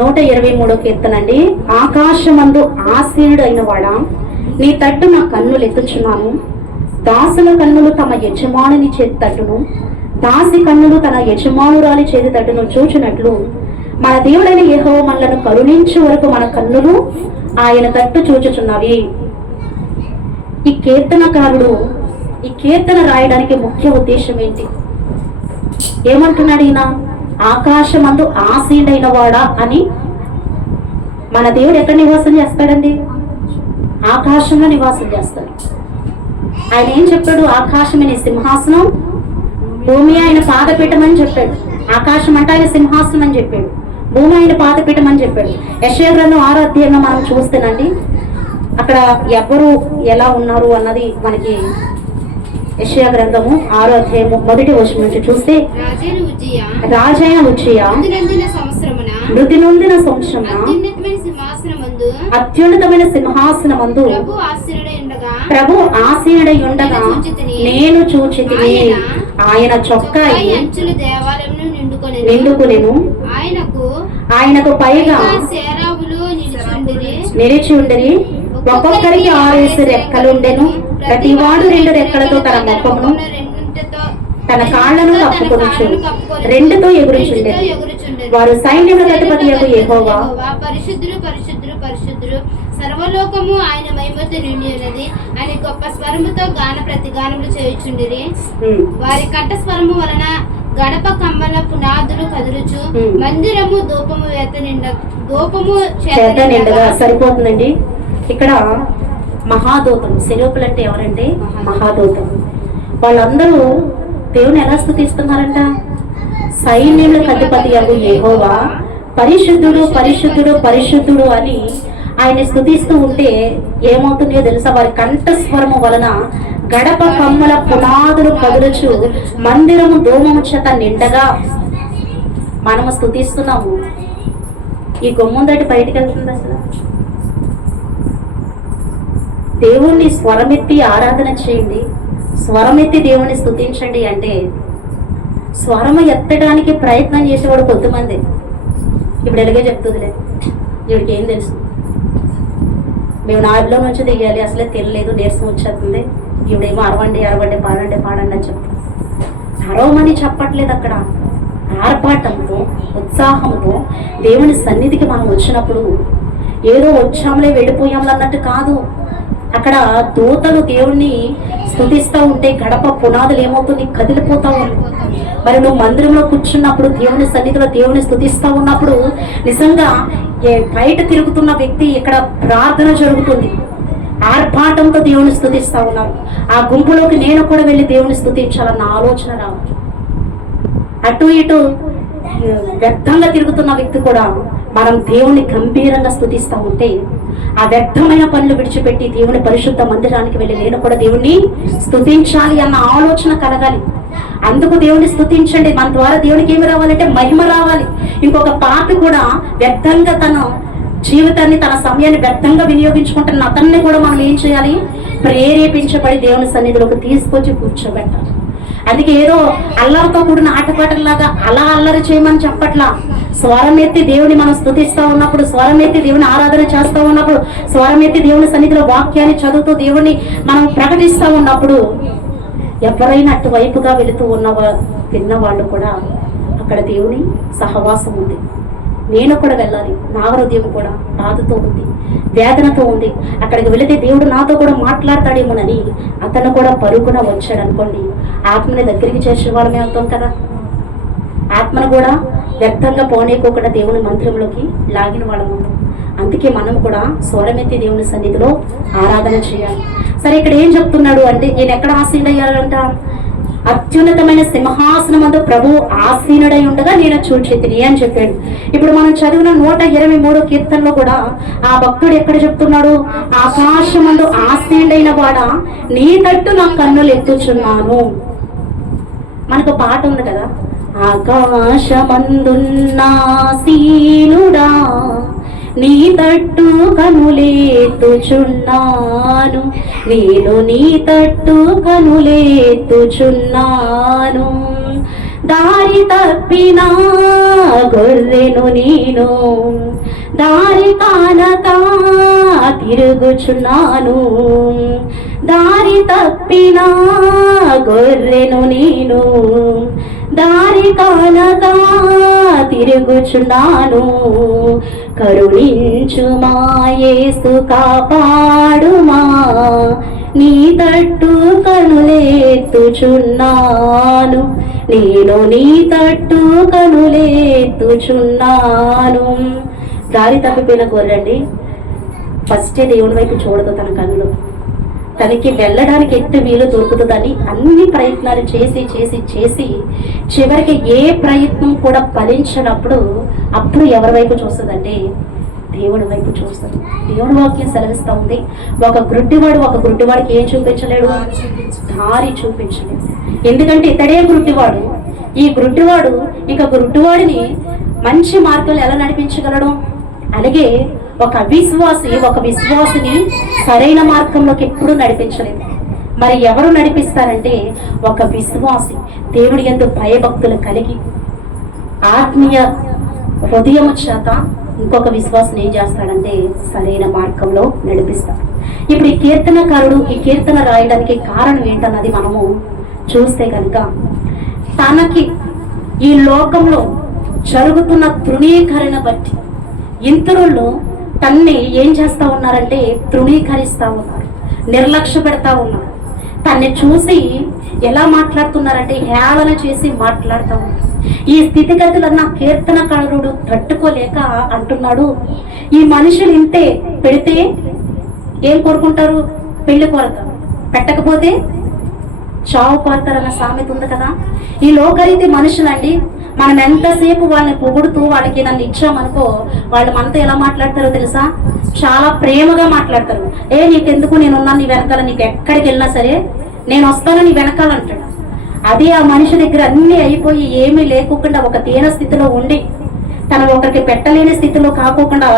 123 కీర్తన అండి. ఆకాశమందు ఆసీనుడు అయిన వాడా, నీ తట్టు నా కన్నులు ఎత్తుచున్నాను. దాసుల కన్నులు తమ యజమానుని చేతి తట్టును, దాసి కన్నులు తన యజమానురాలి చేతి తట్టును చూచినట్లు మన దేవుడైన యెహోవా మనలను కరుణించే వరకు మన కన్నులు ఆయన తట్టు చూచుచున్నవి. ఈ కీర్తనకారుడు ఈ కీర్తన రాయడానికి ముఖ్య ఉద్దేశం ఏంటి? ఏమంటున్నాడు ఈయన? ఆకాశమందు ఆసీనుడైన వాడా అని. మన దేవుడు ఎక్కడ నివాసం చేస్తాడండి? ఆకాశంలో నివాసం చేస్తాడు. ఆయన ఏం చెప్పాడు? ఆకాశమే నీ సింహాసనం, భూమి ఆయన పాదపీఠం అని చెప్పాడు. ఆకాశం అంటే ఆయన సింహాసనం అని చెప్పాడు, భూమి ఆయన పాదపీఠం అని చెప్పాడు. యెషయా గ్రంథం 6వ అధ్యాయంలో మనం చూస్తేనండి, అక్కడ ఎవరు ఎలా ఉన్నారు అన్నది మనకి యెషయా గ్రంథము 6వ అధ్యాయము 1వ వచనం నుంచి చూస్తే, రాజైన ఉజ్జియా మృతి నొందిన సంవత్సరమున అత్యున్నతమైన సింహాసనమందు ప్రభు ఆసీనుడై ఉండగా నేను చూచితిని. ఆయన చొక్కాయి నిండుకొనెను, ఆయనకు పైగా నిలిచి ఉండిరి. ఒక్కొక్కరికి 6 రెక్కలుండెను. ప్రతివాడు 2 రెక్కలతో తన ముఖమును తన కాళ్లను కప్పుకొనుచు 2తో ఎగురుచుండెను. వారు సైన్యముల అధిపతియగు యెహోవా పరిశుద్ధుడు పరిశుద్ధుడు పరిశుద్ధుడు, సర్వలోకము ఆయన మహిమతో నిండి ఉన్నది అని గొప్ప స్వరముతో గాన ప్రతిగానములు చేయుచుండిరి. వారి కంఠ స్వరము వలన గడప కమ్మల పునాదులు కదులుచు, మందిరము ధూపము చేత నిండగా. సరిపోతుందండి. ఇక్కడ మహాదూతం, సెరూపులు అంటే ఎవరంటే మహాదూతం. వాళ్ళందరూ దేవుని ఎలా స్తుతిస్తున్నారంట? సైన్యములకు అధిపతియగు యెహోవా పరిశుద్ధుడు పరిశుద్ధుడు పరిశుద్ధుడు అని ఆయన స్తుతిస్తూ ఉంటే ఏమవుతుందో తెలుసా? వారి కంఠస్వరము వలన గడప కమ్మల పునాదులు కదులుచు, మందిరము ధూమము చేత నిండగా. మనము స్తుతిస్తున్నాము, ఈ గుమ్మందటి బయటికి వెళ్తుంది. అసలు దేవుణ్ణి స్వరమెత్తి ఆరాధన చేయండి, స్వరమెత్తి దేవుణ్ణి స్తుతించండి అంటే స్వరము ఎత్తడానికి ప్రయత్నం చేసేవాడు కొద్దిమంది. ఇప్పుడు ఎలాగే చెప్తుందిలే, వీడికి ఏం తెలుసు, మేము నాడులో నుంచి దిగాలి, అసలే తెలియలేదు, నీరసం వచ్చేస్తుంది, ఈవిడేమో అరవండి అరవండి పాడండి పాడండి అని చెప్తాం. అరవమని చెప్పట్లేదు. అక్కడ ఆర్భాటంతో ఉత్సాహంతో దేవుని సన్నిధికి మనం వచ్చినప్పుడు ఏదో వచ్చాంలే వెళ్ళిపోయాంలే అన్నట్టు కాదు. అక్కడ దూతలు దేవుణ్ణి స్తుతిస్తూ ఉంటే గడప పునాదులు ఏమవుతుంది? కదిలిపోతా ఉంది. మరి నువ్వు మందిరంలో కూర్చున్నప్పుడు, దేవుని సన్నిధిలో దేవుని స్తుతిస్తూ ఉన్నప్పుడు నిజంగా బయట తిరుగుతున్న వ్యక్తి ఇక్కడ ప్రార్థన జరుగుతుంది, ఆర్భాటంతో దేవుని స్తుతిస్తూ ఉన్నావు. ఆ గుంపులోకి నేను కూడా వెళ్ళి దేవుని స్తుతించాలన్న ఆలోచన రావాలి. అటు ఇటు వ్యర్థంగా తిరుగుతున్న వ్యక్తి కూడా మనం దేవుని గంభీరంగా స్తుతిస్తూ ఉంటే ఆ వ్యర్థమైన పనులు విడిచిపెట్టి దేవుని పరిశుద్ధ మందిరానికి వెళ్ళి నేను కూడా దేవుణ్ణి స్తుతించాలి అన్న ఆలోచన కలగాలి. అందుకు దేవుని స్తుతించండి. మన ద్వారా దేవునికి ఏమి రావాలంటే మహిమ రావాలి. ఇంకొక పాపి కూడా వ్యర్థంగా తన జీవితాన్ని, తన సమయాన్ని వ్యర్థంగా వినియోగించుకుంటున్న అతన్ని కూడా మనం ఏం చేయాలి? ప్రేరేపించబడి దేవుని సన్నిధిలోకి తీసుకొచ్చి కూర్చోబెట్టాలి. అందుకే ఏదో అల్లరితో కూడిన ఆటపాటల్లాగా అలా అల్లరి చేయమని చెప్పట్లా. స్వరం ఎత్తి దేవుని మనం స్తుతిస్తూ ఉన్నప్పుడు, స్వరం ఎత్తి దేవుని ఆరాధన చేస్తూ ఉన్నప్పుడు, స్వరం ఎత్తి దేవుని సన్నిధిలో వాక్యాన్ని చదువుతూ దేవుని మనం ప్రకటిస్తూ ఉన్నప్పుడు ఎవరైనా అటువైపుగా వెళుతూ విన్నవాళ్ళు కూడా అక్కడ దేవుని సహవాసం ఉంది. నేను కూడా వెళ్ళాలి, నా హృదయం కూడా బాధతో ఉంది, వేదనతో ఉంది. అక్కడికి వెళితే దేవుడు నాతో కూడా మాట్లాడతాడేమోనని అతను కూడా పరుగున వచ్చాడు అనుకోండి, ఆత్మని దగ్గరికి చేసే వాళ్ళమే అవుతాం కదా. ఆత్మను కూడా వ్యర్థంగా పోనీకోకుండా దేవుని మందిరంలోకి లాగిన వాళ్ళము. అందుకే మనం కూడా స్వరమెత్తి దేవుని సన్నిధిలో ఆరాధన చేయాలి. సరే, ఇక్కడ ఏం చెప్తున్నాడు అంటే, నేను ఎక్కడ ఆసీనుడయ్యాడంట? అత్యున్నతమైన సింహాసనమందు ప్రభు ఆసీనుడై ఉండగా నేను చూచితిని అని చెప్పాడు. ఇప్పుడు మనం చదివిన 123 కీర్తనలో కూడా ఆ భక్తుడు ఎక్కడ చెప్తున్నాడు? ఆకాశమందు ఆసీనుడైన వాడా, నీ తట్టు నా కన్నులు ఎత్తుచున్నాను. మనకు పాట ఉంది కదా, ఆకాశమందున్న ఆసీనుడా నీ తట్టు కనులేతుచున్నాను, నేను నీ తట్టు కనులేతుచున్నాను. దారి తప్పిన గొర్రెను నేను, దారి కానక తిరుగుచున్నాను. దారి తప్పిన గొర్రెను నేను, దారి కానక తిరుగుచున్నాను. కరుణించుమా యేసు, కాపాడుమా, నీ తట్టు కనులెత్తుచున్నాను, నేను నీ తట్టు కనులెత్తుచున్నాను. దారి తప్పిపోయిన గొర్రెండి ఫస్టే దేవుని వైపు చూడదు తన కన్నులు. తనకి వెళ్ళడానికి ఎట్టు వీలు దొరుకుతుందని అన్ని ప్రయత్నాలు చేసి చేసి చేసి చివరికి ఏ ప్రయత్నం కూడా ఫలించినప్పుడు అప్పుడు ఎవరి వైపు చూస్తుందంటే దేవుడి వైపు చూస్తుంది. దేవుడి వాక్యం సెలవిస్తూ ఉంది, ఒక గుడ్డివాడికి ఏం చూపించలేడు? దారి చూపించలేడు. ఎందుకంటే ఇతడే గుడ్డివాడు. ఈ గుడ్డివాడు ఇక గుడ్డివాడిని మంచి మార్గంలో ఎలా నడిపించగలడు? అలాగే ఒక విశ్వాసిని సరైన మార్గంలోకి ఎప్పుడూ నడిపించలేదు. మరి ఎవరు నడిపిస్తారంటే ఒక విశ్వాసి దేవుడి యందు భయభక్తులు కలిగి ఆత్మీయ హృదయం చేత ఇంకొక విశ్వాసం ఏం చేస్తాడంటే సరైన మార్గంలో నడిపిస్తాడు. ఇప్పుడు ఈ కీర్తనకారుడు ఈ కీర్తన రాయడానికి కారణం ఏంటన్నది మనము చూస్తే కనుక, తనకి ఈ లోకంలో జరుగుతున్న తృణీకరణ బట్టి ఇతరులు తన్ని ఏం చేస్తా ఉన్నారంటే తృణీకరిస్తా ఉన్నారు, నిర్లక్ష్య పెడతా ఉన్నారు. తన్ని చూసి ఎలా మాట్లాడుతున్నారంటే హేళన చేసి మాట్లాడుతూ ఉన్నారు. ఈ స్థితిగతులన్న కీర్తనకారుడు తట్టుకోలేక అంటున్నాడు, ఈ మనుషులు ఇంతే, పెడితే ఏం కోరుకుంటారు? పెళ్లి కోరతారు, పెట్టకపోతే చావు కోరతారన్న సామెత ఉంది కదా. ఈ లోకరీతి మనుషులండి, మనం ఎంతసేపు వాళ్ళని పొగుడుతూ వాళ్ళకి నన్ను ఇచ్చామనుకో, వాళ్ళు మనతో ఎలా మాట్లాడతారో తెలుసా? చాలా ప్రేమగా మాట్లాడతారు. నీకెందుకు, నేనున్నాను నీ వెనకాల, నీకు ఎక్కడికి వెళ్ళినా సరే నేను వస్తాను నీ వెనకాల అంటాడు. అదే ఆ మనిషి దగ్గర అన్నీ అయిపోయి ఏమీ లేకుండా ఒక దీన స్థితిలో ఉండి తను ఒకరికి పెట్టలేని స్థితిలో కాకోకుండా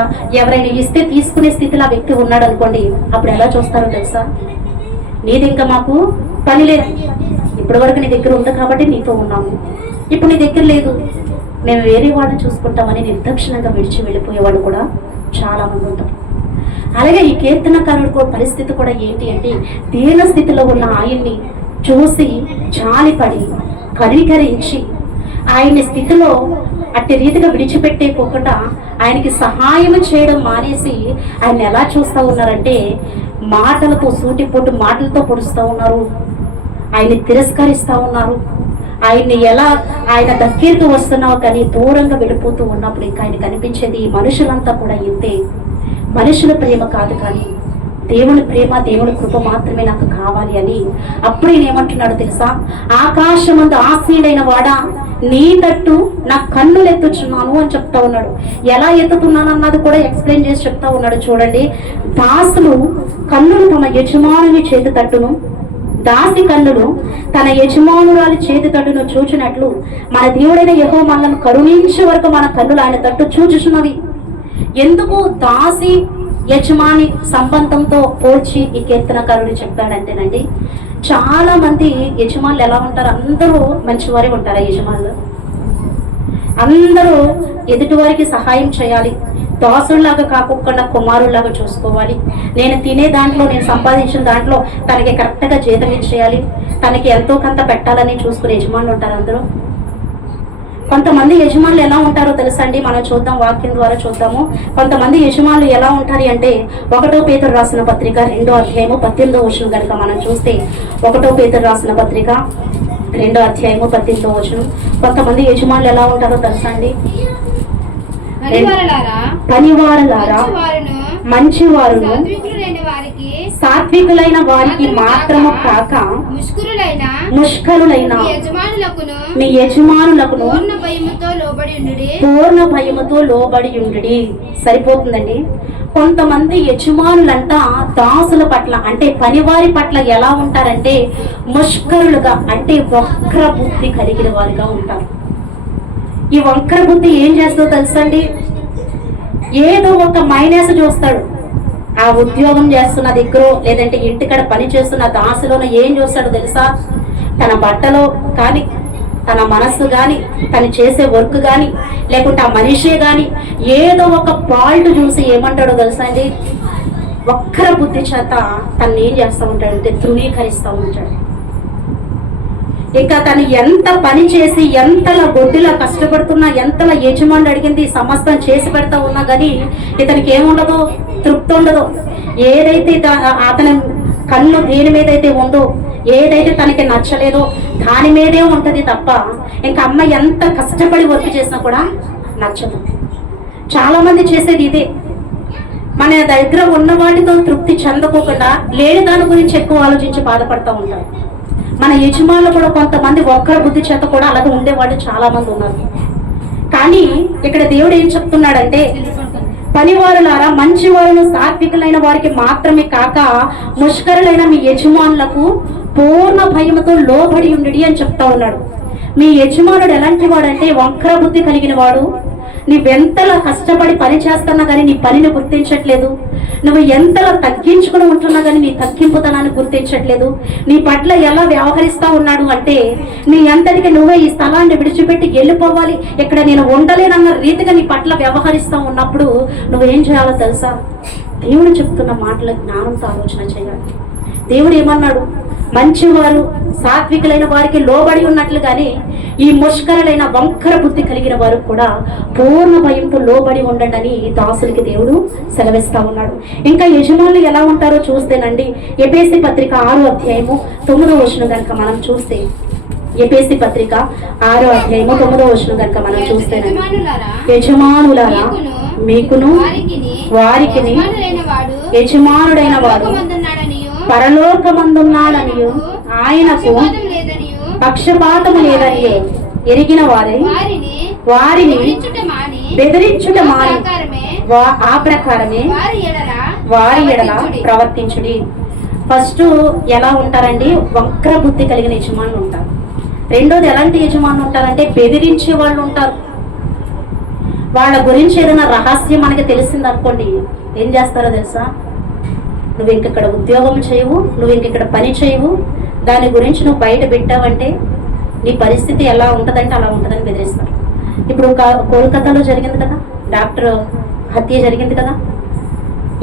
ఎవరైనా ఇస్తే తీసుకునే స్థితిలో ఆ వ్యక్తి ఉన్నాడు అనుకోండి, అప్పుడు ఎలా చూస్తారో తెలుసా? నీది ఇంకా మాకు పని లేదు, ఇప్పటి వరకు నీ దగ్గర ఉంది కాబట్టి నీతో ఉన్నాము, ఇప్పుడు నీ దగ్గర లేదు, మేము వేరే వాళ్ళని చూసుకుంటామని నిర్దక్షిణంగా విడిచి వెళ్ళిపోయేవాళ్ళు కూడా చాలా మంది ఉంటారు. అలాగే ఈ కీర్తనకారుడు పరిస్థితి కూడా ఏంటి అంటే, దీన స్థితిలో ఉన్న ఆయన్ని చూసి జాలిపడి కనికరించి ఆయన్ని స్థితిలో అట్టి రీతిగా విడిచిపెట్టేపోకుండా ఆయనకి సహాయం చేయడం మానేసి ఆయన ఎలా చూస్తూ ఉన్నారంటే మాటలతో, సూటిపోటు మాటలతో పొడుస్తూ ఉన్నారు, ఆయన్ని తిరస్కరిస్తూ ఉన్నారు. ఆయన దగ్గరికి వస్తున్నావు కానీ దూరంగా వెళ్ళిపోతూ ఉన్నప్పుడు ఇంకా ఆయన కనిపించేది మనుషులంతా కూడా ఇంతే, మనుషుల ప్రేమ కాదు కానీ దేవుని ప్రేమ, దేవుని కృప మాత్రమే నాకు కావాలి అని. అప్పుడు ఈయన ఏమంటున్నాడు తెలుసా? ఆకాశమందు ఆసీనుడైన వాడా, నీ తట్టు నా కన్నులు ఎత్తుచున్నాను అని చెప్తా ఉన్నాడు. ఎలా ఎత్తుతున్నాను అన్నది కూడా ఎక్స్ప్లెయిన్ చేసి చెప్తా ఉన్నాడు. చూడండి, దాసులు కన్నులు తమ యజమానుని చేతి తట్టును, దాసి కన్నులు తన యజమానురాలి చేతి తట్టును చూచినట్లు మన దేవుడైన యెహోవా మనల్ని కరుణించే వరకు మన కన్నులు ఆయన తట్టు చూచుచున్నవి. ఎందుకు దాసి యజమాని సంబంధంతో పోల్చి ఈ కీర్తనకారుడు చెప్తాడంటేనండి, చాలా మంది యజమానులు ఎలా ఉంటారు? అందరూ మంచివారే ఉంటారు. యజమానులు అందరూ ఎదుటివారికి సహాయం చేయాలి, దాసుల్లాగా కాకుండా కుమారుల్లాగా చూసుకోవాలి. నేను తినే దాంట్లో, నేను సంపాదించిన దాంట్లో తనకి కరెక్ట్గా జీతం ఇచ్చేయాలి, తనకి ఎంతో కొంత పెట్టాలని చూసుకునే యజమానులు ఉంటారు అందరూ. కొంతమంది యజమానులు ఎలా ఉంటారో తెలుసండి, మనం చూద్దాం, వాక్యం ద్వారా చూద్దాము. కొంతమంది యజమానులు ఎలా ఉంటారు అంటే, 1 పేతురు రాసిన పత్రిక 2వ అధ్యాయము 18వ వచనం కనుక మనం చూస్తే, 1 పేతురు రాసిన పత్రిక 2వ అధ్యాయము 18వ వచనం. కొంతమంది యజమానులు ఎలా ఉంటారో తెలుసా అండి? పనివారులారా, మంచివారును, సాత్వికులైన వారికి మాత్రము కాక ముష్కరులైన మీ యజమానులకును పూర్ణ భయముతో లోబడి ఉండుడి. సరిపోతుందండి. కొంతమంది యజమానులంట దాసుల పట్ల అంటే పనివారి పట్ల ఎలా ఉంటారంటే ముష్కరులుగా, అంటే వక్ర బుద్ధి కలిగిన వారుగా ఉంటారు. ఈ వక్ర బుద్ధి ఏం చేస్తుందో తెలుసండి? ఏదో ఒక మైనస్ చూస్తాడు. ఆ ఉద్యోగం చేస్తున్న దగ్గర, లేదంటే ఇంటికాడ పని చేస్తున్న దాసులోనో ఏం చూస్తాడో తెలుసా? తన బట్టలో కానీ, తన మనస్సు కానీ తను చేసే వర్క్ కానీ లేకుంటే ఆ మనిషే కానీ ఏదో ఒక ఫాల్ట్ చూసి ఏమంటాడో తెలుసా అండి, వక్ర బుద్ధి చేత తను ఏం చేస్తూ ఉంటాడంటే తృణీకరిస్తూ ఉంటాడు. ఇక తను ఎంత పని చేసి ఎంతలా గొడ్డులా కష్టపడుతున్నా, ఎంతలా యజమానుడు అడిగింది సమస్తం చేసి పెడతా ఉన్నా కానీ ఇతనికి ఏముండదో, తృప్తి ఉండదు. ఏదైతే అతని కన్ను దేని మీద అయితే ఉందో, ఏదైతే తనకి నచ్చలేదో దాని మీదే ఉంటది తప్ప ఇంకా అమ్మ ఎంత కష్టపడి వర్క్ చేసినా కూడా నచ్చదు. చాలా మంది చేసేది ఇదే. మన దగ్గర ఉన్న వాటితో తృప్తి చెందకోకుండా లేని దాని గురించి ఎక్కువ ఆలోచించి బాధపడతా ఉంటారు. మన యజమానులు కూడా కొంతమంది ఒక్కర బుద్ధి చేత కూడా అలాగే ఉండేవాళ్ళు చాలా మంది ఉన్నారు. కానీ ఇక్కడ దేవుడు ఏం చెప్తున్నాడంటే, పనివారులారా మంచివారును సాత్వికులైన వారికి మాత్రమే కాక ముష్కరులైన మీ యజమానులకు పూర్ణ భయముతో లోబడి ఉండి అని చెప్తా ఉన్నాడు. మీ యజమానుడు ఎలాంటి వాడంటే వక్ర బుద్ధి కలిగిన వాడు. నువ్వెంతలా కష్టపడి పని చేస్తున్నా కానీ నీ పనిని గుర్తించట్లేదు. నువ్వు ఎంతలా తగ్గించుకుని ఉంటున్నా కానీ నీ తగ్గింపుతనాన్ని గుర్తించట్లేదు. నీ పట్ల ఎలా వ్యవహరిస్తా ఉన్నాడు అంటే, నీ అంతటికి నువ్వే ఈ స్థలాన్ని విడిచిపెట్టి వెళ్ళిపోవాలి, ఇక్కడ నేను ఉండలేనన్న రీతిగా నీ పట్ల వ్యవహరిస్తూ ఉన్నప్పుడు నువ్వేం చేయాలో తెలుసా? దేవుడు చెప్తున్న మాటల జ్ఞానంతో ఆలోచన చేయాలి. దేవుడు ఏమన్నాడు? మంచివారు సాత్వికులైన వారికి లోబడి ఉన్నట్లుగానే ఈ ముష్కరులైన వంకర బుద్ధి కలిగిన వారు కూడా పూర్ణ భయంతో లోబడి ఉండండి అని దాసులకి దేవుడు సెలవిస్తా ఉన్నాడు. ఇంకా యజమానులు ఎలా ఉంటారో చూస్తేనండి, ఎఫెసీ పత్రిక 6వ అధ్యాయము 9వ వచనం కనుక మనం చూస్తే, ఎఫెసీ పత్రిక 6వ అధ్యాయము 9వ వచనం కనుక మనం చూస్తేనండి, యజమానులారా మీకును వారికిని యజమానుడైన వాడు పరలోకమందున్నాడనియు ఆయనకు పక్షపాతము లేదనియు ఎరిగిన వారిని బెదిరించుట మాని ఆ ప్రకారమే వారి ఎడల ప్రవర్తించుడి. ఫస్ట్ ఎలా ఉంటారండి? వక్ర బుద్ధి కలిగిన యజమానులు ఉంటారు. రెండోది ఎలాంటి యజమానులు ఉంటారంటే బెదిరించే వాళ్ళు ఉంటారు. వాళ్ళ గురించి ఏదైనా రహస్యం మనకి తెలిసింది అనుకోండి, ఏం చేస్తారో తెలుసా? నువ్వు ఇంకెక్కడ ఉద్యోగం చేయవు, నువ్వు ఇంకెక్కడ పని చేయవు, దాని గురించి నువ్వు బయట పెట్టావంటే నీ పరిస్థితి ఎలా ఉంటుందంటే అలా ఉంటుందని బెదిరిస్తారు. ఇప్పుడు కోల్కతాలో జరిగింది కదా, డాక్టర్ హత్య జరిగింది కదా.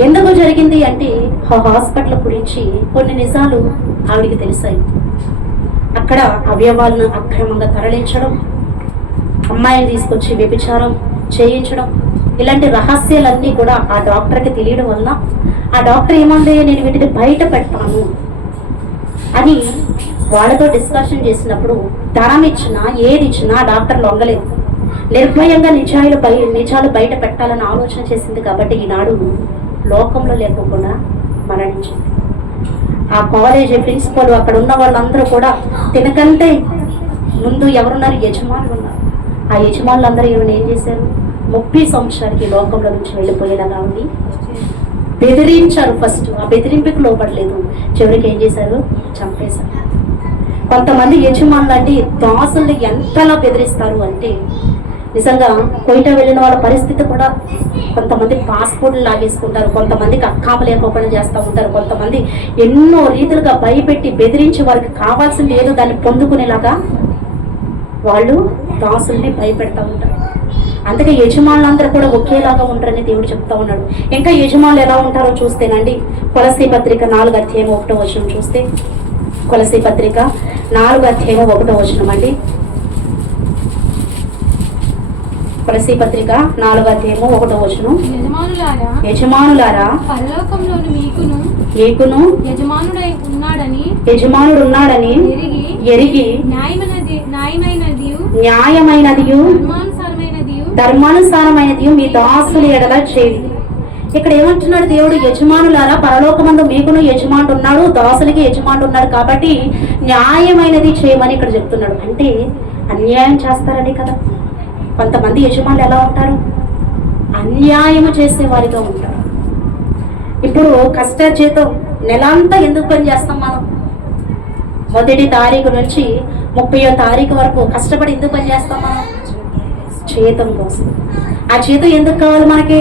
ఎందుకు జరిగింది అంటే హాస్పిటల్ గురించి కొన్ని నిజాలు ఆవిడికి తెలిసాయి. అక్కడ అవయవాలను అక్రమంగా తరలించడం, అమ్మాయిని తీసుకొచ్చి వ్యభిచారం చేయించడం, ఇలాంటి రహస్యాలన్నీ కూడా ఆ డాక్టర్కి తెలియడం వల్ల ఆ డాక్టర్ ఏమంది, నేను వీటిని బయట పెడతాను అని వాళ్ళతో డిస్కషన్ చేసినప్పుడు ధనం ఇచ్చినా ఏది ఇచ్చినా డాక్టర్ లొంగలేదు. నిర్భయంగా నిజాలు బయట పెట్టాలని ఆలోచన చేసింది కాబట్టి ఈనాడు లోకంలో లేకుండా మరణించింది. ఆ కాలేజీ ప్రిన్సిపల్, అక్కడ ఉన్న వాళ్ళందరూ కూడా తినకంటే ముందు ఎవరున్నారు? యజమానులు ఉన్నారు. ఆ యజమానులందరూ ఏమైనా ఏం చేశారు? 30 సంవత్సరాలకి లోకంలో నుంచి వెళ్ళిపోయేలాగా ఉంది బెదిరించారు. ఫస్ట్ ఆ బెదిరింపుకి లోపడలేదు, చివరికి ఏం చేశారు? చంపేశారు. కొంతమంది యజమానులు అంటే దాసుల్ని ఎంతలా బెదిరిస్తారు అంటే, నిజంగా కోయిట వెళ్ళిన వాళ్ళ పరిస్థితి కూడా, కొంతమంది పాస్పోర్ట్లు లాగేసుకుంటారు, కొంతమందికి అక్కామ లేకపోవడం చేస్తూ ఉంటారు, కొంతమంది ఎన్నో రీతులుగా భయపెట్టి బెదిరించి వారికి కావాల్సింది ఏదో దాన్ని పొందుకునేలాగా వాళ్ళు దాసుల్ని భయపెడతా ఉంటారు. అందుకే యజమానులందరూ కూడా ఒకేలాగా ఉంటారని దేవుడు చెప్తా ఉన్నాడు. ఇంకా యజమానులు ఎలా ఉంటారో చూస్తేనండి, కొలసీ పత్రిక 4వ అధ్యాయం 1వ వచనం చూస్తే, కొలసీ పత్రిక 4వ అధ్యాయం 1వ వచనం అండి. కొలసీ పత్రిక 4వ అధ్యాయం 1వ వచనం, యజమానులారా పరలోకములోని మీకును యజమానుడు ఉన్నాడని ఎరిగి న్యాయమైనదియు ధర్మానుసారమైనది మీ దాసులు ఎడల చేయి. ఇక్కడ ఏమంటున్నాడు దేవుడు? యజమానులారా పరలోకమందు మీకును యజమానుడు ఉన్నాడు, దాసులకి యజమానుడు ఉన్నాడు కాబట్టి న్యాయమైనది చేయమని ఇక్కడ చెప్తున్నాడు. అంటే అన్యాయం చేస్తారని కదా. కొంతమంది యజమానులు ఎలా ఉంటారు? అన్యాయము చేసేవారిగా ఉంటారు. ఇప్పుడు కష్టార్జితం నెలంతా ఎందుకు పని చేస్తాం మనం? 1వ తారీఖు నుంచి 30వ తారీఖు వరకు కష్టపడి ఎందుకు పని చేస్తాం మనం? జీతం కోసం. ఆ జీతం ఎందుకు కావాలి మనకి?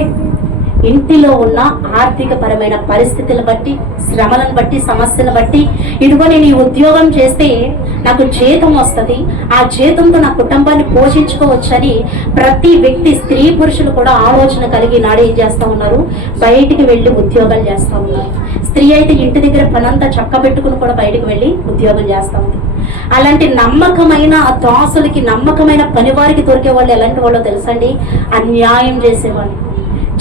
ఇంటిలో ఉన్న ఆర్థిక పరమైన పరిస్థితులను బట్టి, శ్రమలను బట్టి, సమస్యలను బట్టి, ఇదిగో నేను ఈ ఉద్యోగం చేస్తే నాకు జీతం వస్తుంది, ఆ జీతంతో నా కుటుంబాన్ని పోషించుకోవచ్చని ప్రతి వ్యక్తి, స్త్రీ పురుషులు కూడా ఆలోచన కలిగి నాడు ఏం చేస్తూ ఉన్నారు, బయటికి వెళ్ళి ఉద్యోగాలు చేస్తూ ఉన్నారు. స్త్రీ అయితే ఇంటి దగ్గర పనంతా చక్క పెట్టుకుని కూడా బయటకు వెళ్ళి ఉద్యోగం చేస్తూ ఉంది. అలాంటి నమ్మకమైన దాసులకి, నమ్మకమైన పనివారికి దొరికే వాళ్ళు ఎలాంటి వాళ్ళో తెలుసండి? అన్యాయం చేసేవాళ్ళు,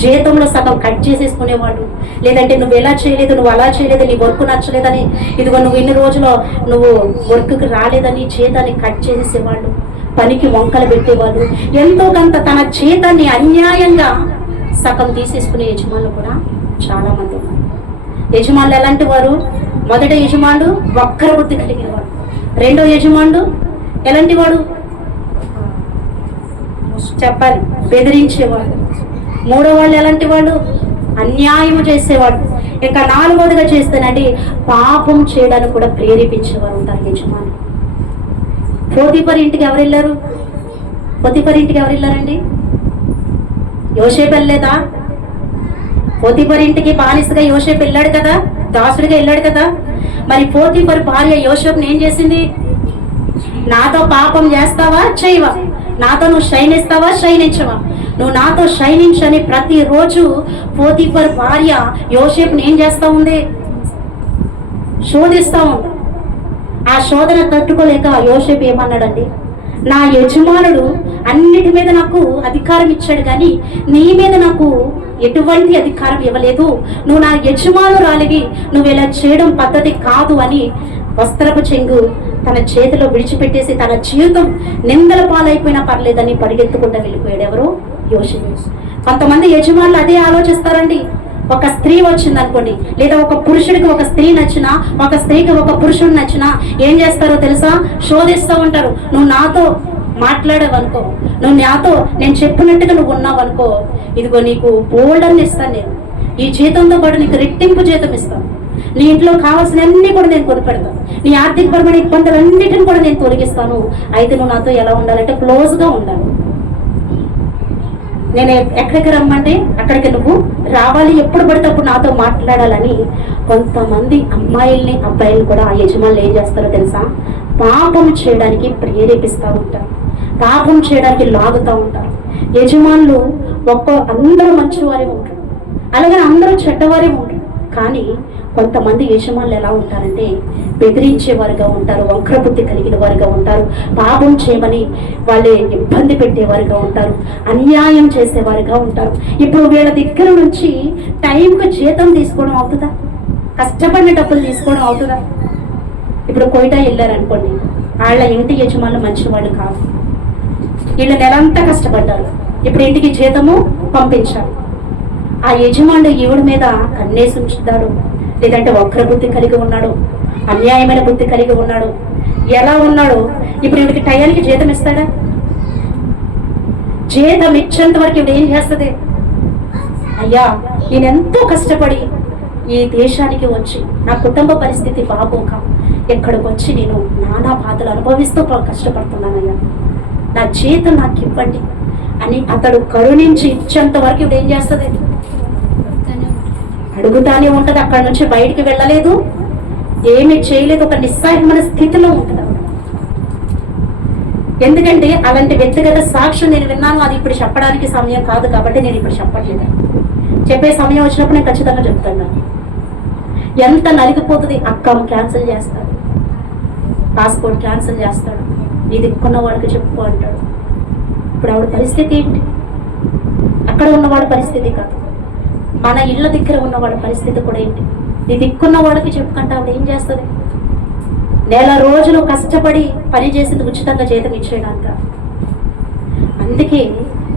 జీతంలో సగం కట్ చేసేసుకునేవాడు. లేదంటే నువ్వు ఎలా చేయలేదు, నువ్వు అలా చేయలేదు, నీ వర్క్ నచ్చలేదని, ఇదిగో నువ్వు ఇన్ని రోజులు నువ్వు వర్క్కి రాలేదని జీతాన్ని కట్ చేసేసేవాళ్ళు, పనికి వంకలు పెట్టేవాళ్ళు. ఎంతో కొంత తన జీతాన్ని అన్యాయంగా సగం తీసేసుకునే యజమానులు కూడా చాలా మంది ఉన్నారు. యజమానులు ఎలాంటి వారు? మొదటి యజమానుడు వక్ర బుద్ధి కలిగిన వాడు. రెండో యజమానుడు ఎలాంటి వాడు? చెప్పాలి, బెదిరించేవాడు. మూడో వాళ్ళు ఎలాంటి వాళ్ళు? అన్యాయం చేసేవాడు. ఇంకా నాలుగోదిగా చేస్తేనండి, పాపం చేయడానికి కూడా ప్రేరేపించేవారు ఉంటారు యజమాని. పోతీఫర్ ఇంటికి ఎవరు వెళ్ళారు? పోతీఫర్ ఇంటికి ఎవరు వెళ్ళారండి? యోసేపు వెళ్ళలేదా? పోతీఫర్ ఇంటికి బానిసగా యోసేపు వెళ్ళాడు కదా, దాసుడిగా వెళ్ళాడు కదా. మరి పోతీఫర్ భార్య యోసేపుని ఏం చేసింది? నాతో పాపం చేస్తావా, చేయవా? నాతో నువ్వు శయనిస్తావా, శయనించవా? నువ్వు నాతో శయనించని ప్రతిరోజు పోతీఫర్ భార్య యోసేపుని ఏం చేస్తా ఉంది? శోధిస్తా ఉంది. ఆ శోధన తట్టుకోలేక యోసేపు ఏమన్నాడండి? నా యజమానుడు అన్నిటి మీద నాకు అధికారం ఇచ్చాడు, కానీ నీ మీద నాకు ఎటువంటి అధికారం ఇవ్వలేదు. నువ్వు నా యజమానురాలివి, నువ్వు ఇలా చేయడం పద్ధతి కాదు అని వస్త్రపు చెంగు తన చేతిలో విడిచిపెట్టేసి తన జీవితం నిందల పాలైపోయినా పర్లేదని పరిగెత్తుకుంటూ వెళ్ళిపోయాడు. ఎవరు? యోసేపు. కొంతమంది యజమానులు అదే ఆలోచిస్తారండి. ఒక స్త్రీ వచ్చింది అనుకోండి, లేదా ఒక పురుషుడికి ఒక స్త్రీ నచ్చినా, ఒక స్త్రీకి ఒక పురుషుడు నచ్చినా ఏం చేస్తారో తెలుసా? శోధిస్తూ ఉంటారు. నువ్వు నాతో మాట్లాడావనుకో, నువ్వు నాతో నేను చెప్పినట్టుగా నువ్వు ఉన్నావనుకో, ఇదిగో నీకు బోల్డర్ని ఇస్తాను, నేను ఈ జీతంతో పాటు నీకు రెట్టింపు జీతం ఇస్తాను, నీ ఇంట్లో కావాల్సినవన్నీ కూడా నేను కొనిపెడతాను, నీ ఆర్థికపరమైన ఇబ్బందులన్నిటిని కూడా నేను తొలగిస్తాను. అయితే నువ్వు నాతో ఎలా ఉండాలంటే క్లోజ్గా ఉండాలి. నేను ఎక్కడికి రమ్మంటే అక్కడికి నువ్వు రావాలి, ఎప్పుడు పడితే అప్పుడు నాతో మాట్లాడాలని కొంతమంది అమ్మాయిల్ని, అబ్బాయిల్ని కూడా ఆ యజమానులు ఏం చేస్తారో తెలుసా? పాపం చేయడానికి ప్రేరేపిస్తూ ఉంటారు, పాపం చేయడానికి లాగుతూ ఉంటారు. యజమానులు అందరూ మంచివారే ఉంటారు, అలాగే అందరూ చెడ్డవారే ఉంటారు. కానీ కొంతమంది యజమానులు ఎలా ఉంటారంటే బెదిరించేవారుగా ఉంటారు, వంక్రబుద్ధి కలిగిన వారుగా ఉంటారు, పాపం చేయమని వాళ్ళే ఇబ్బంది పెట్టేవారుగా ఉంటారు, అన్యాయం చేసేవారుగా ఉంటారు. ఇప్పుడు వీళ్ళ దగ్గర నుంచి టైంకు జీతం తీసుకోవడం అవుతుందా? కష్టపడిన డబ్బులు తీసుకోవడం అవుతుందా? ఇప్పుడు కోయిటా వెళ్ళారనుకోండి, వాళ్ళ ఇంటి యజమానులు మంచి వాళ్ళు కాదు, వీళ్ళు నెలంతా కష్టపడ్డారు, ఇప్పుడు ఇంటికి జీతము పంపించారు. ఆ యజమానుడు ఈవిడి మీద కన్నేసి ఉంచుతాడు, లేదంటే వక్రబుద్ధి కలిగి ఉన్నాడు, అన్యాయమైన బుద్ధి కలిగి ఉన్నాడు, ఎలా ఉన్నాడు? ఇప్పుడు ఈవిడికి టయానికి జీతం ఇస్తాడా? జీతం ఇచ్చేంత వరకు ఇవిడ ఏం చేస్తుంది? అయ్యా, నేనెంతో కష్టపడి ఈ దేశానికి వచ్చి నా కుటుంబ పరిస్థితి బాగోక ఎక్కడికి వచ్చి నేను నానా బాధలు అనుభవిస్తూ కష్టపడుతున్నానయ్యా, నా జీతం నాకు ఇవ్వండి అని అతడు కరుణించి ఇచ్చేంత వరకు ఇవిడ ఏం చేస్తుంది? అడుగుతానే ఉంటుంది. అక్కడి నుంచి బయటికి వెళ్ళలేదు, ఏమీ చేయలేదు, ఒక నిస్సహాయమైన స్థితిలో ఉంటుంది. ఎందుకంటే అలాంటి వ్యక్తిగత సాక్ష్యం నేను విన్నాను. అది ఇప్పుడు చెప్పడానికి సమయం కాదు కాబట్టి నేను ఇప్పుడు చెప్పట్లేదు. చెప్పే సమయం వచ్చినప్పుడు నేను ఖచ్చితంగా చెప్తాను. ఎంత నలిగిపోతుంది. అక్క క్యాన్సిల్ చేస్తాడు, పాస్పోర్ట్ క్యాన్సిల్ చేస్తాడు, నీ దిక్కున్న వాళ్ళకి చెప్పుకో అంటాడు. ఇప్పుడు ఆవిడ పరిస్థితి ఏంటి? అక్కడ ఉన్నవాడి పరిస్థితి కాదు, మన ఇళ్ళ దగ్గర ఉన్నవాడి పరిస్థితి కూడా ఏంటి? నీ దిక్కున్న వాడికి చెప్పుకుంటే ఆవిడ ఏం చేస్తుంది? నెల రోజులు కష్టపడి పని చేసింది ఉచితంగా జీతం ఇచ్చేయడాక. అందుకే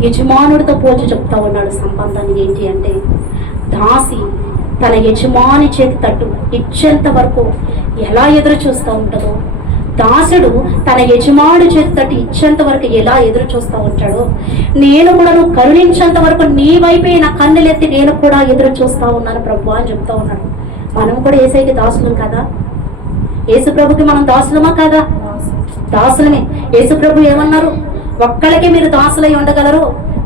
యజమానుడితో పోల్చి చెప్తా ఉన్నాడు సంబంధాన్ని. ఏంటి అంటే, దాసి తన యజమాని చేతి తట్టు ఇచ్చేంత వరకు ఎలా ఎదురు చూస్తూ ఉంటుందో, దాసుడు తన యజమానుడి చేతి తట్టు ఇచ్చేంత వరకు ఎలా ఎదురు చూస్తూ ఉంటాడో, నేను కూడా నువ్వు కరుణించేంత వరకు నీ వైపే నా కన్నులెత్తి నేను కూడా ఎదురు చూస్తూ ఉన్నాను ప్రభు అని చెప్తా ఉన్నాడు. మనం కూడా యేసయ్యకి దాసులం కదా? యేసు ప్రభుకి మనం దాసులమా కాదా? దాసులమే. యేసు ప్రభు ఏమన్నారు? ఒక్కడికి మీరు దాసులై ఉండగలరు,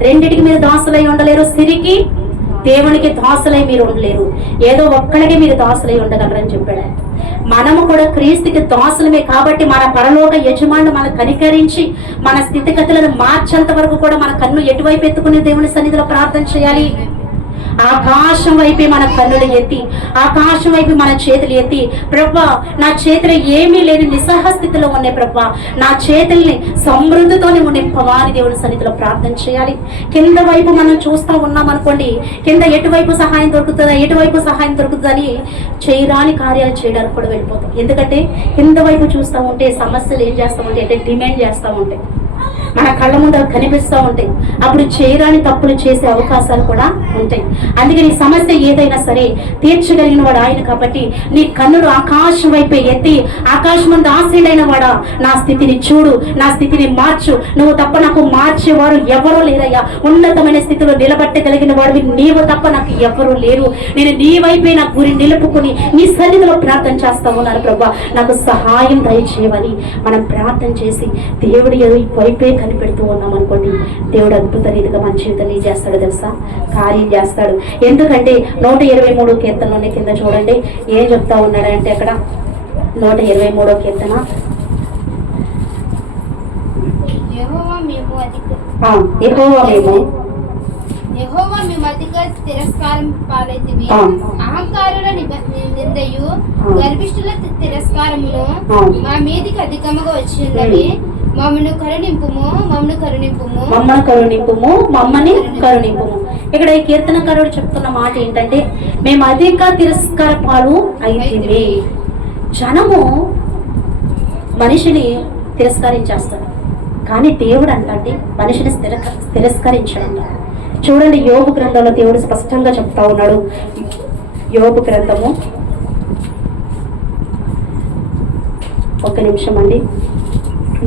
రెండిటికి మీరు దాసులై ఉండలేరు, సిరికి దేవునికి దాసులై మీరు ఉండలేరు, ఏదో ఒక్కడికి మీరు దాసులై ఉండగలరని చెప్పాడు. మనము కూడా క్రీస్తుకి దాసులమే కాబట్టి మన పరలోక యజమానులు మన కనికరించి మన స్థితిగతులను మార్చేంత వరకు కూడా మన కన్ను ఎటువైపు ఎత్తుకుని దేవుని సన్నిధిలో ప్రార్థన చేయాలి? ఆకాశం వైపే మన కన్నులు ఎత్తి, ఆకాశం వైపు మన చేతులు ఎత్తి, ప్రభా నా చేతులు ఏమీ లేని నిస్సహ స్థితిలో ఉన్నాయి ప్రభా, నా చేతుల్ని సమృద్ధితోనే నింపవా అని దేవుని సన్నిధిలో ప్రార్థన చేయాలి. కింద వైపు మనం చూస్తూ ఉన్నాం అనుకోండి, కింద ఎటువైపు సహాయం దొరుకుతుందా ఎటువైపు సహాయం దొరుకుతుందని చేయరాని కార్యాలు చేయడానికి కూడా వెళ్ళిపోతాం. ఎందుకంటే కింద వైపు చూస్తూ ఉంటే సమస్యలు ఏం చేస్తూ ఉంటాయి అంటే డిమాండ్ చేస్తూ ఉంటాయి, మన కళ్ళ ముందు కనిపిస్తూ ఉంటాయి. అప్పుడు చేయరాని తప్పులు చేసే అవకాశాలు కూడా ఉంటాయి. అందుకే నీ సమస్య ఏదైనా సరే తీర్చగలిగిన వాడు ఆయన కాబట్టి నీ కన్నులు ఆకాశం వైపే ఎత్తి, ఆకాశం ముందు ఆశ్రయుడైన వాడా నా స్థితిని చూడు, నా స్థితిని మార్చు, నువ్వు తప్ప నాకు మార్చేవారు ఎవరూ లేరయ్యా, ఉన్నతమైన స్థితిలో నిలబెట్టగలిగిన వాడివి నీవు తప్ప నాకు ఎవరూ లేరు, నేను నీ వైపే నా గురి నిలుపుకుని నీ సన్నిధిలో ప్రార్థన చేస్తా ఉన్నాను ప్రభా, నాకు సహాయం దయచేయమని మనం ప్రార్థన చేసి దేవుడి వైపే కనిపెడుతూ ఉన్నాం అనుకోండి, దేవుడు అద్భుత రీతిగా మన జీవితంలో ఏం చేస్తాడు తెలుసా? కార్యం చేస్తాడు. ఎందుకంటే 123 కీర్తనలోనే కింద చూడండి ఏం చెప్తా ఉన్నాడంటే అక్కడ 123 కీర్తన యెహోవా మేము అధిక తిరస్కారం పాలైతిమి, అహంకారుల నిందయు గర్విష్ఠుల తిరస్కారములు మా మీదికి అధికముగా వచ్చినవి, మమ్మను కరుణింపుము మమ్మని కరుణింపుము. ఇక్కడ ఈ కీర్తనకారుడు చెప్తున్న మాట ఏంటంటే మేము అధిక తిరస్కార పాలు అయితేమే. జనము మనిషిని తిరస్కరించేస్తాడు, కానీ దేవుడు అంటే మనిషిని తిరస్కరించాడు. చూడండి యోబు గ్రంథంలో దేవుడు స్పష్టంగా చెప్తా ఉన్నాడు. యోబు గ్రంథము, ఒక్క నిమిషం అండి,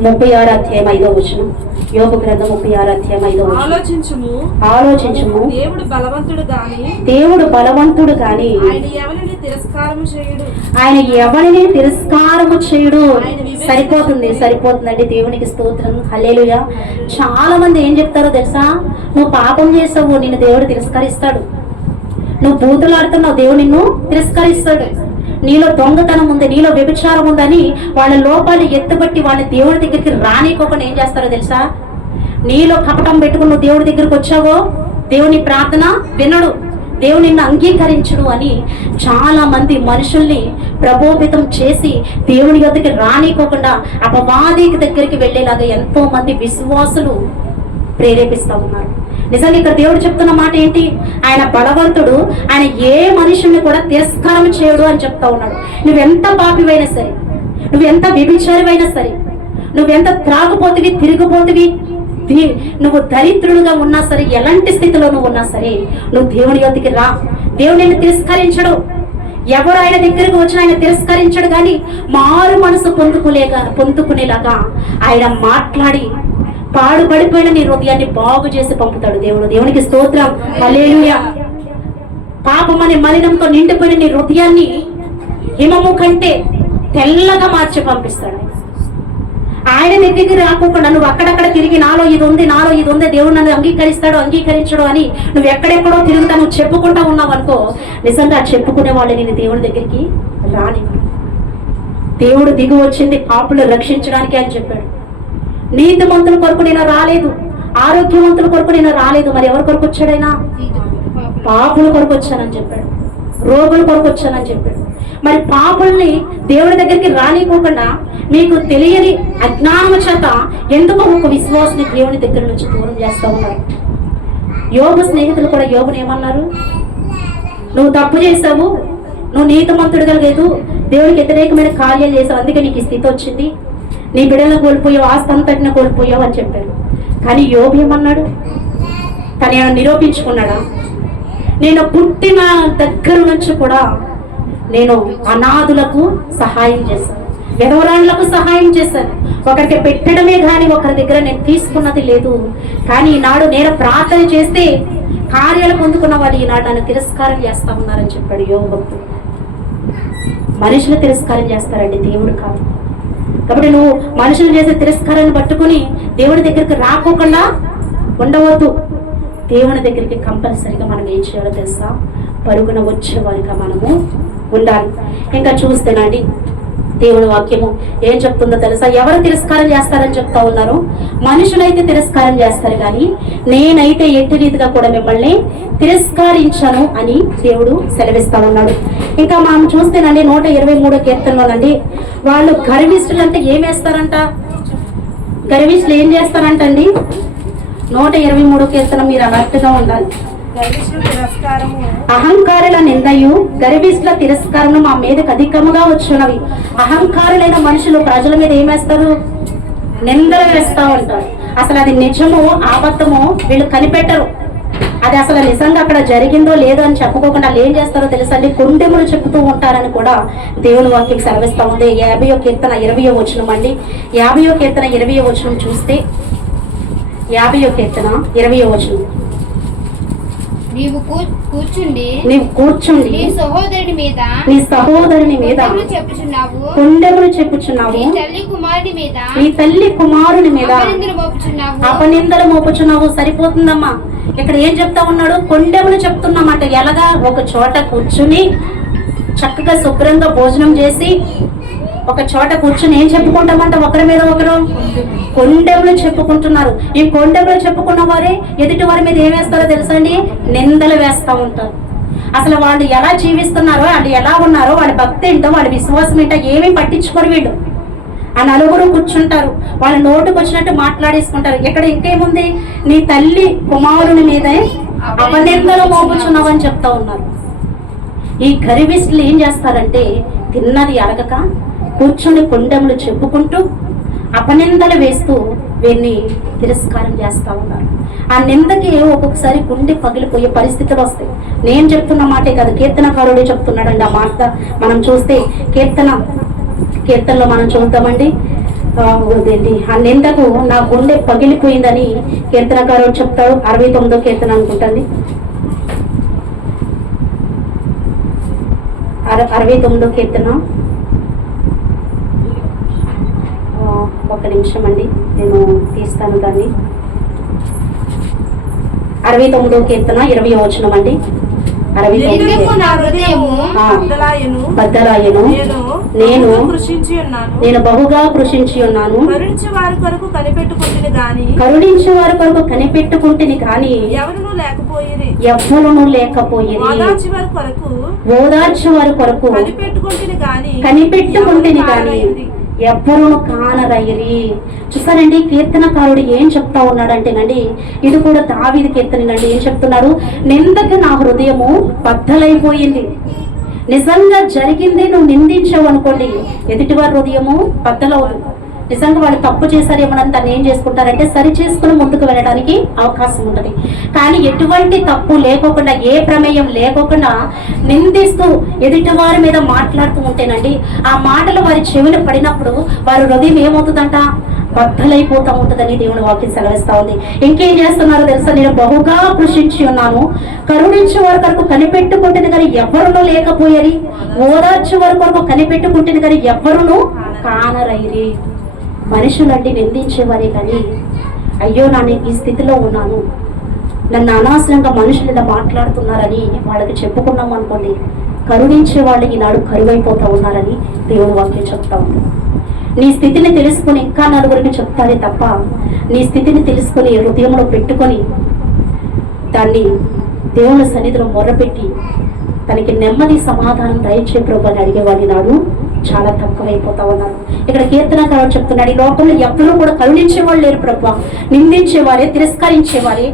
36 అధ్యాయం 5వ వచనం. యోబు గ్రంథం 36 అధ్యాయం 5వ వచనం. ఆలోచించుము దేవుడు బలవంతుడు గాని ఆయన ఎవరిని తిరస్కారము చేయుడు. సరిపోతుందండి. దేవునికి స్తోత్రం, హల్లెలూయా. చాలా మంది ఏం చెప్తారో తెలుసా? నువ్వు పాపం చేసావు, నిన్ను దేవుడు తిరస్కరిస్తాడు. నువ్వు బూతులాడుతున్నావు, దేవుడు నిన్ను తిరస్కరిస్తాడు. నీలో దొంగతనం ఉంది, నీలో వ్యభిచారం ఉందని వాళ్ళ లోపాలు ఎత్తుబట్టి వాళ్ళ దేవుడి దగ్గరికి రానికోకుండా ఏం చేస్తారో తెలుసా? నీలో కపటం పెట్టుకుని నువ్వు దేవుడి దగ్గరికి వచ్చావో దేవుని ప్రార్థన వినడు, దేవుడు నిన్ను అంగీకరించుడు అని చాలా మంది మనుషుల్ని ప్రబోధితం చేసి దేవుని దగ్గరికి రానికోకుండా అపవాది దగ్గరికి వెళ్ళేలాగా ఎంతో మంది విశ్వాసులు ప్రేరేపిస్తూ ఉన్నారు. నిజంగా ఇక్కడ దేవుడు చెప్తున్న మాట ఏంటి? ఆయన బలవంతుడు, ఆయన ఏ మనుషుల్ని కూడా తిరస్కారం చేయడు అని చెప్తా ఉన్నాడు. నువ్వెంత పాపివైనా సరే, నువ్వెంత వ్యభిచారివైనా సరే, నువ్వెంత త్రాగుపోతివి, తిరిగిపోతివి, నువ్వు దరిద్రుడుగా ఉన్నా సరే, ఎలాంటి స్థితిలో నువ్వు ఉన్నా సరే, నువ్వు దేవుని యొద్దకి రా. దేవుడు నిన్ను తిరస్కరించడు. ఎవరు ఆయన దగ్గరకు వచ్చిన ఆయన తిరస్కరించడు, కానీ మారు మనసు పొందుకునేలాగా ఆయన మాట్లాడి పాడుపడిపోయిన నీ హృదయాన్ని బాగు చేసి పంపుతాడు దేవుడు. దేవునికి స్తోత్రం, హల్లెలూయా. పాపమనే మలినంతో నిండిపోయిన నీ హృదయాన్ని హిమము కంటే తెల్లగా మార్చి పంపిస్తాడు. ఆయన దగ్గరికి రాకుండా నువ్వు అక్కడక్కడ తిరిగి నాలో ఇది ఉంది దేవుడు నన్ను అంగీకరించడు అని నువ్వు ఎక్కడెక్కడో తిరుగుతా నువ్వు చెప్పుకుంటా ఉన్నావు అనుకో, నిజంగా చెప్పుకునే వాళ్ళు నేను దేవుడి దగ్గరికి రాని. దేవుడు దిగు వచ్చింది పాపులు రక్షించడానికి అని చెప్పాడు. నీతిమంతుల కొరకు నేను రాలేదు, ఆరోగ్యవంతుల కొరకు నేను రాలేదు, మరి ఎవరి కొరకు వచ్చాడైనా? పాపుల కొరకు వచ్చానని చెప్పాడు, రోగుల కొరకు వచ్చానని చెప్పాడు. మరి పాపుల్ని దేవుడి దగ్గరికి రానిపోకుండా మీకు తెలియని అజ్ఞానము చేత ఎందుకు ఒక విశ్వాసాన్ని దేవుని దగ్గర నుంచి దూరం చేస్తూ ఉన్నారు? యోబు స్నేహితులు కూడా యోబుని ఏమన్నారు? నువ్వు తప్పు చేసావు, నువ్వు నీతిమంతుడుగా లేదు, దేవుడికి వ్యతిరేకమైన కార్యాలు చేసావు, అందుకే నీకు ఈ స్థితి వచ్చింది, నీ బిడ్డలను కోల్పోయావు, ఆస్తి అంతటిని కోల్పోయావు అని చెప్పారు. కానీ యోబు ఏమన్నాడు? తను నిరూపించుకున్నాడా? నేను పుట్టిన దగ్గర నుంచి కూడా నేను అనాథులకు సహాయం చేశాను, విధవరాళ్లకు సహాయం చేశాను, ఒకరికి పెట్టడమే కానీ ఒకరి దగ్గర నేను తీసుకున్నది లేదు. కానీ ఈనాడు నేను ప్రార్థన చేస్తే కార్యాలు పొందుకున్న వాళ్ళు ఈనాడు నన్ను తిరస్కారం చేస్తా ఉన్నారని చెప్పాడు యోబు భక్తుడు. మనుషులు తిరస్కారం చేస్తారండి, దేవుడు కాదు. కాబట్టి నువ్వు మనుషులు చేసే తిరస్కారాన్ని పట్టుకుని దేవుడి దగ్గరికి రాకోకుండా ఉండవద్దు. దేవుని దగ్గరికి కంపల్సరీగా మనం ఏం చేయాలో తెలుసా? పరుగున వచ్చేవారిగా మనము ఉండాలి. ఇంకా చూస్తేనండి దేవుని వాక్యము ఏం చెప్తుందో తెలుసా? ఎవరు తిరస్కారం చేస్తారని చెప్తా ఉన్నారు? మనుషులైతే తిరస్కారం చేస్తారు, కానీ నేనైతే ఎట్టి రీతిగా కూడా మిమ్మల్ని తిరస్కరించను అని దేవుడు సెలవిస్తా ఉన్నాడు. ఇంకా మనం చూస్తేనండి 123 కీర్తనలోనండి, వాళ్ళు గర్విష్ఠులు అంటే ఏమేస్తారంట? గర్విష్ఠులు ఏం చేస్తారంటండి? 123 కీర్తన మీరు అలర్ట్గా ఉండాలి. అహంకారుల నిందయు గర్విష్ఠుల తిరస్కారము మా మీదకి అధికముగా వచ్చున్నవి. అహంకారులైన మనుషులు ప్రజల మీద ఏమేస్తారు? నిందలు వేస్తూ ఉంటారు. అసలు అది నిజమో అబద్ధమో వీళ్ళు కనిపెట్టరు. అది అసలు నిజంగా అక్కడ జరిగిందో లేదో అని చెప్పుకోకుండా వాళ్ళు ఏం చేస్తారో తెలుసండి? కొండెములు చెబుతూ ఉంటారని కూడా దేవుని వాక్యం సెలవిస్తూ ఉంది. 50వ కీర్తన 20వ వచనం అండి. 50వ కీర్తన 20వ వచనం చూస్తే, 50వ కీర్తన 20వ వచనం, నీవు కూర్చుండి నీ సహోదరుని మీద కొండెములు చెప్పుచున్నావు, నీ తల్లి కుమారుని మీద అపనిందలు మోపుచున్నావు. సరిపోతుందమ్మా. ఇక్కడ ఏం చెప్తా ఉన్నాడు? కొండెములు చెప్తున్నామాట. ఎలాగా? ఒక చోట కూర్చుని చక్కగా శుభ్రంగా భోజనం చేసి ఒక చోట కూర్చుని ఏం చెప్పుకుంటామంట? ఒకరి మీద ఒకరు కొండెములు చెప్పుకుంటున్నారు. ఈ కొండెములు చెప్పుకున్న వారే ఎదుటి వారి మీద ఏం వేస్తారో తెలుసండి? నిందలు వేస్తూ ఉంటారు. అసలు వాళ్ళు ఎలా జీవిస్తున్నారో, వాళ్ళు ఎలా ఉన్నారో, వాళ్ళ భక్తి ఏంటో, వాళ్ళ విశ్వాసం ఏంటో ఏమీ పట్టించుకోరు వీళ్ళు. ఆ నలుగురు కూర్చుంటారు, వాళ్ళ నోటుకు వచ్చినట్టు మాట్లాడేసుకుంటారు. ఇక్కడ ఇంకేముంది? నీ తల్లి కుమారుని మీదే అపనిందలు మోపుచున్నావు అని చెప్తా ఉన్నారు. ఈ గర్విష్ఠులు ఏం చేస్తారంటే, తిన్నది అరగక కూర్చుని కొండెములు చెప్పుకుంటూ అపనిందలు వేస్తూ వీరిని తిరస్కారం చేస్తూ ఉన్నారు. ఆ నిందకి ఒక్కొక్కసారి గుండె పగిలిపోయే పరిస్థితులు వస్తాయి. నేను చెప్తున్న మాటే కాదు, కీర్తనకారుడే చెప్తున్నాడండి ఆ మాట. మనం చూస్తే కీర్తనలో మనం చూద్దామండి. ఆ నిందకు నా గుండె పగిలిపోయిందని కీర్తనకారుడు చెప్తాడు. 69వ కీర్తన అనుకుంటుంది. 69వ కీర్తన. ఒక నిమిషం అండి, నేను తీస్తాను దాన్ని. 69వ కీర్తన 20వ వచనం అండి. 69 బద్దలాయను, నేను బహుగా కృషించి ఉన్నాను. కరుణించే వారి కొరకు కనిపెట్టుకుంటేని కానీ ఎవరును లేకపోయిరి. ఓదార్చి వారి కొరకు కనిపెట్టుకుంటేని కానీ ఎవ్వరూ కానరయ్యిరి. చూసారండి, కీర్తనకారుడు ఏం చెప్తా ఉన్నాడంటేనండి, ఇది కూడా దావీదు కీర్తనండి. ఏం చెప్తున్నాడు? నిందకి నా హృదయము బద్దలైపోయింది. నిజంగా జరిగింది నువ్వు నిందించావు అనుకోండి, ఎదుటివారి హృదయము బద్దలవుతుంది. నిజంగా వాళ్ళు తప్పు చేశారేమోనని దాన్ని ఏం చేసుకుంటారంటే సరి చేసుకుని ముందుకు వెళ్ళడానికి అవకాశం ఉంటుంది. కానీ ఎటువంటి తప్పు లేకోకుండా, ఏ ప్రమేయం లేకోకుండా నిందిస్తూ ఎదుటివారి మీద మాట్లాడుతూ ఉంటేనండి, ఆ మాటలు వారి చెవిని పడినప్పుడు వారి హృదయం ఏమవుతుందంట? బద్దలైపోతూ ఉంటుందని దేవుని వాక్యం సెలవిస్తా ఉంది. ఇంకేం చేస్తున్నారో తెలుసా? నేను బహుగా కృషించి ఉన్నాను, కరుణించే వారి కొరకు కనిపెట్టుకుంటుంది కానీ ఎవరునూ లేకపోయేది, ఓదార్చే వారి కొరకు కనిపెట్టుకుంటుంది కానీ ఎవరునూ కానరైరి. మనుషులండి నిందించేవారే కానీ, అయ్యో నేను ఈ స్థితిలో ఉన్నాను, నన్ను అనవసరంగా మనుషులు ఇలా మాట్లాడుతున్నారని వాళ్ళకి చెప్పుకున్నాం అనుకోండి, కరుణించే వాళ్ళు ఈనాడు కరువైపోతూ ఉన్నారని దేవుని వాక్యం చెప్తా ఉంది. నీ స్థితిని తెలుసుకొని ఇంకా నలుగురికి చెప్తారే తప్ప, నీ స్థితిని తెలుసుకొని హృదయంలో పెట్టుకొని దాన్ని దేవుని సన్నిధిలో మొర్రపెట్టి తనకి నెమ్మది సమాధానం దయచే ప్రభు అని అడిగేవాడి నాడు చాలా తక్కువైపోతా ఉన్నారు. ఇక్కడ కీర్తనకారుడు చెప్తున్నాడు, ఈ లోకంలో ఎవ్వరూ కూడా కరుణించేవాళ్ళు లేరు ప్రభు, నిందించేవారే, తిరస్కరించేవారే,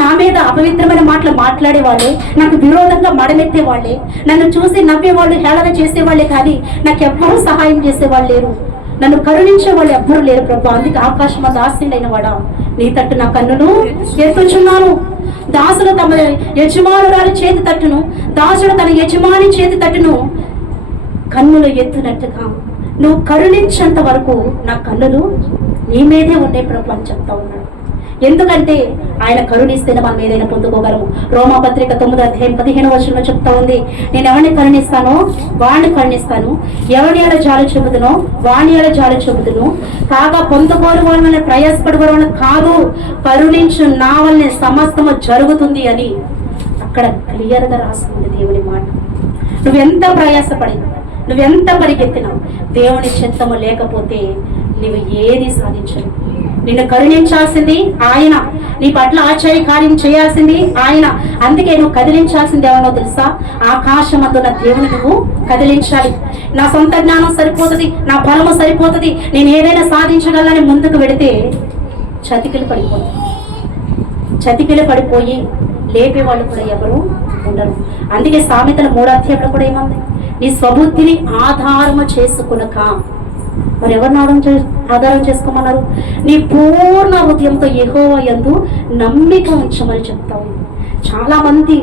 నా మీద అపవిత్రమైన మాటలు మాట్లాడేవాళ్ళే, నాకు విరోధంగా మడమెత్తేవాళ్ళే, నన్ను చూసి నవ్వేవాళ్ళు, హేళన చేసేవాళ్ళే, కానీ నాకు ఎవ్వరూ సహాయం చేసేవాళ్ళు లేరు, నన్ను కరుణించే వాళ్ళు ఎవ్వరూ లేరు ప్రభు. అందుకే ఆకాశమ దాసులైన వాడా, నీ తట్టు నా కన్నులు ఎత్తుచున్నాను. దాసులు తమ యజమానురాలి చేతి తట్టును, దాసుడు తన యజమాని చేతి తట్టును కన్నులు ఎత్తునట్టుగా నువ్వు కరుణించేంత వరకు నా కన్నులు నీ మీదే ఉండే ప్రభు అని చెప్తా ఉన్నాడు. ఎందుకంటే ఆయన కరుణిస్తేనే మనం ఏదైనా పొందుకోగలము. రోమాపత్రిక 9:15 చెప్తా ఉంది, నేను ఎవరిని కరుణిస్తానో వాడిని కరుణిస్తాను, ఎవరిని ఎలా జాలి చూపుదునో వాడిని ఎలా జాలి చూపుదును, కాగా పొందుకోరు వాళ్ళని ప్రయాసపడుకోవడం కాదు, కరుణించు నా వల్లనే సమస్తము జరుగుతుంది అని అక్కడ క్లియర్గా రాస్తుంది దేవుని మాట. నువ్వెంత ప్రయాసపడినా, నువ్వెంత పరిగెత్తినావు, దేవుని చిత్తము లేకపోతే నువ్వు ఏది సాధించవు. నిన్ను కరుణించాల్సింది ఆయన, నీ పట్ల ఆశ్చర్య కార్యం చేయాల్సింది ఆయన. అందుకే నువ్వు కదిలించాల్సింది ఎవరో తెలుసా? ఆకాశమందున్న దేవుని నువ్వు కదిలించాలి. నా సొంత జ్ఞానం సరిపోతుంది, నా బలము సరిపోతుంది, నేను ఏదైనా సాధించగలని ముందుకు వెళితే చతికిలు పడిపోయి లేపేవాళ్ళు కూడా ఎవరు ఉండరు. అందుకే సామెతల 3 కూడా ఏమంది? నీ స్వబుద్ధిని ఆధారము చేసుకునక. మరి ఎవరిని ఆధారం చేసుకోమన్నారు? నీ పూర్ణ హృదయంతో యెహోవా యందు నమ్మిక ఉంచమని చెప్తావు. చాలా మంది,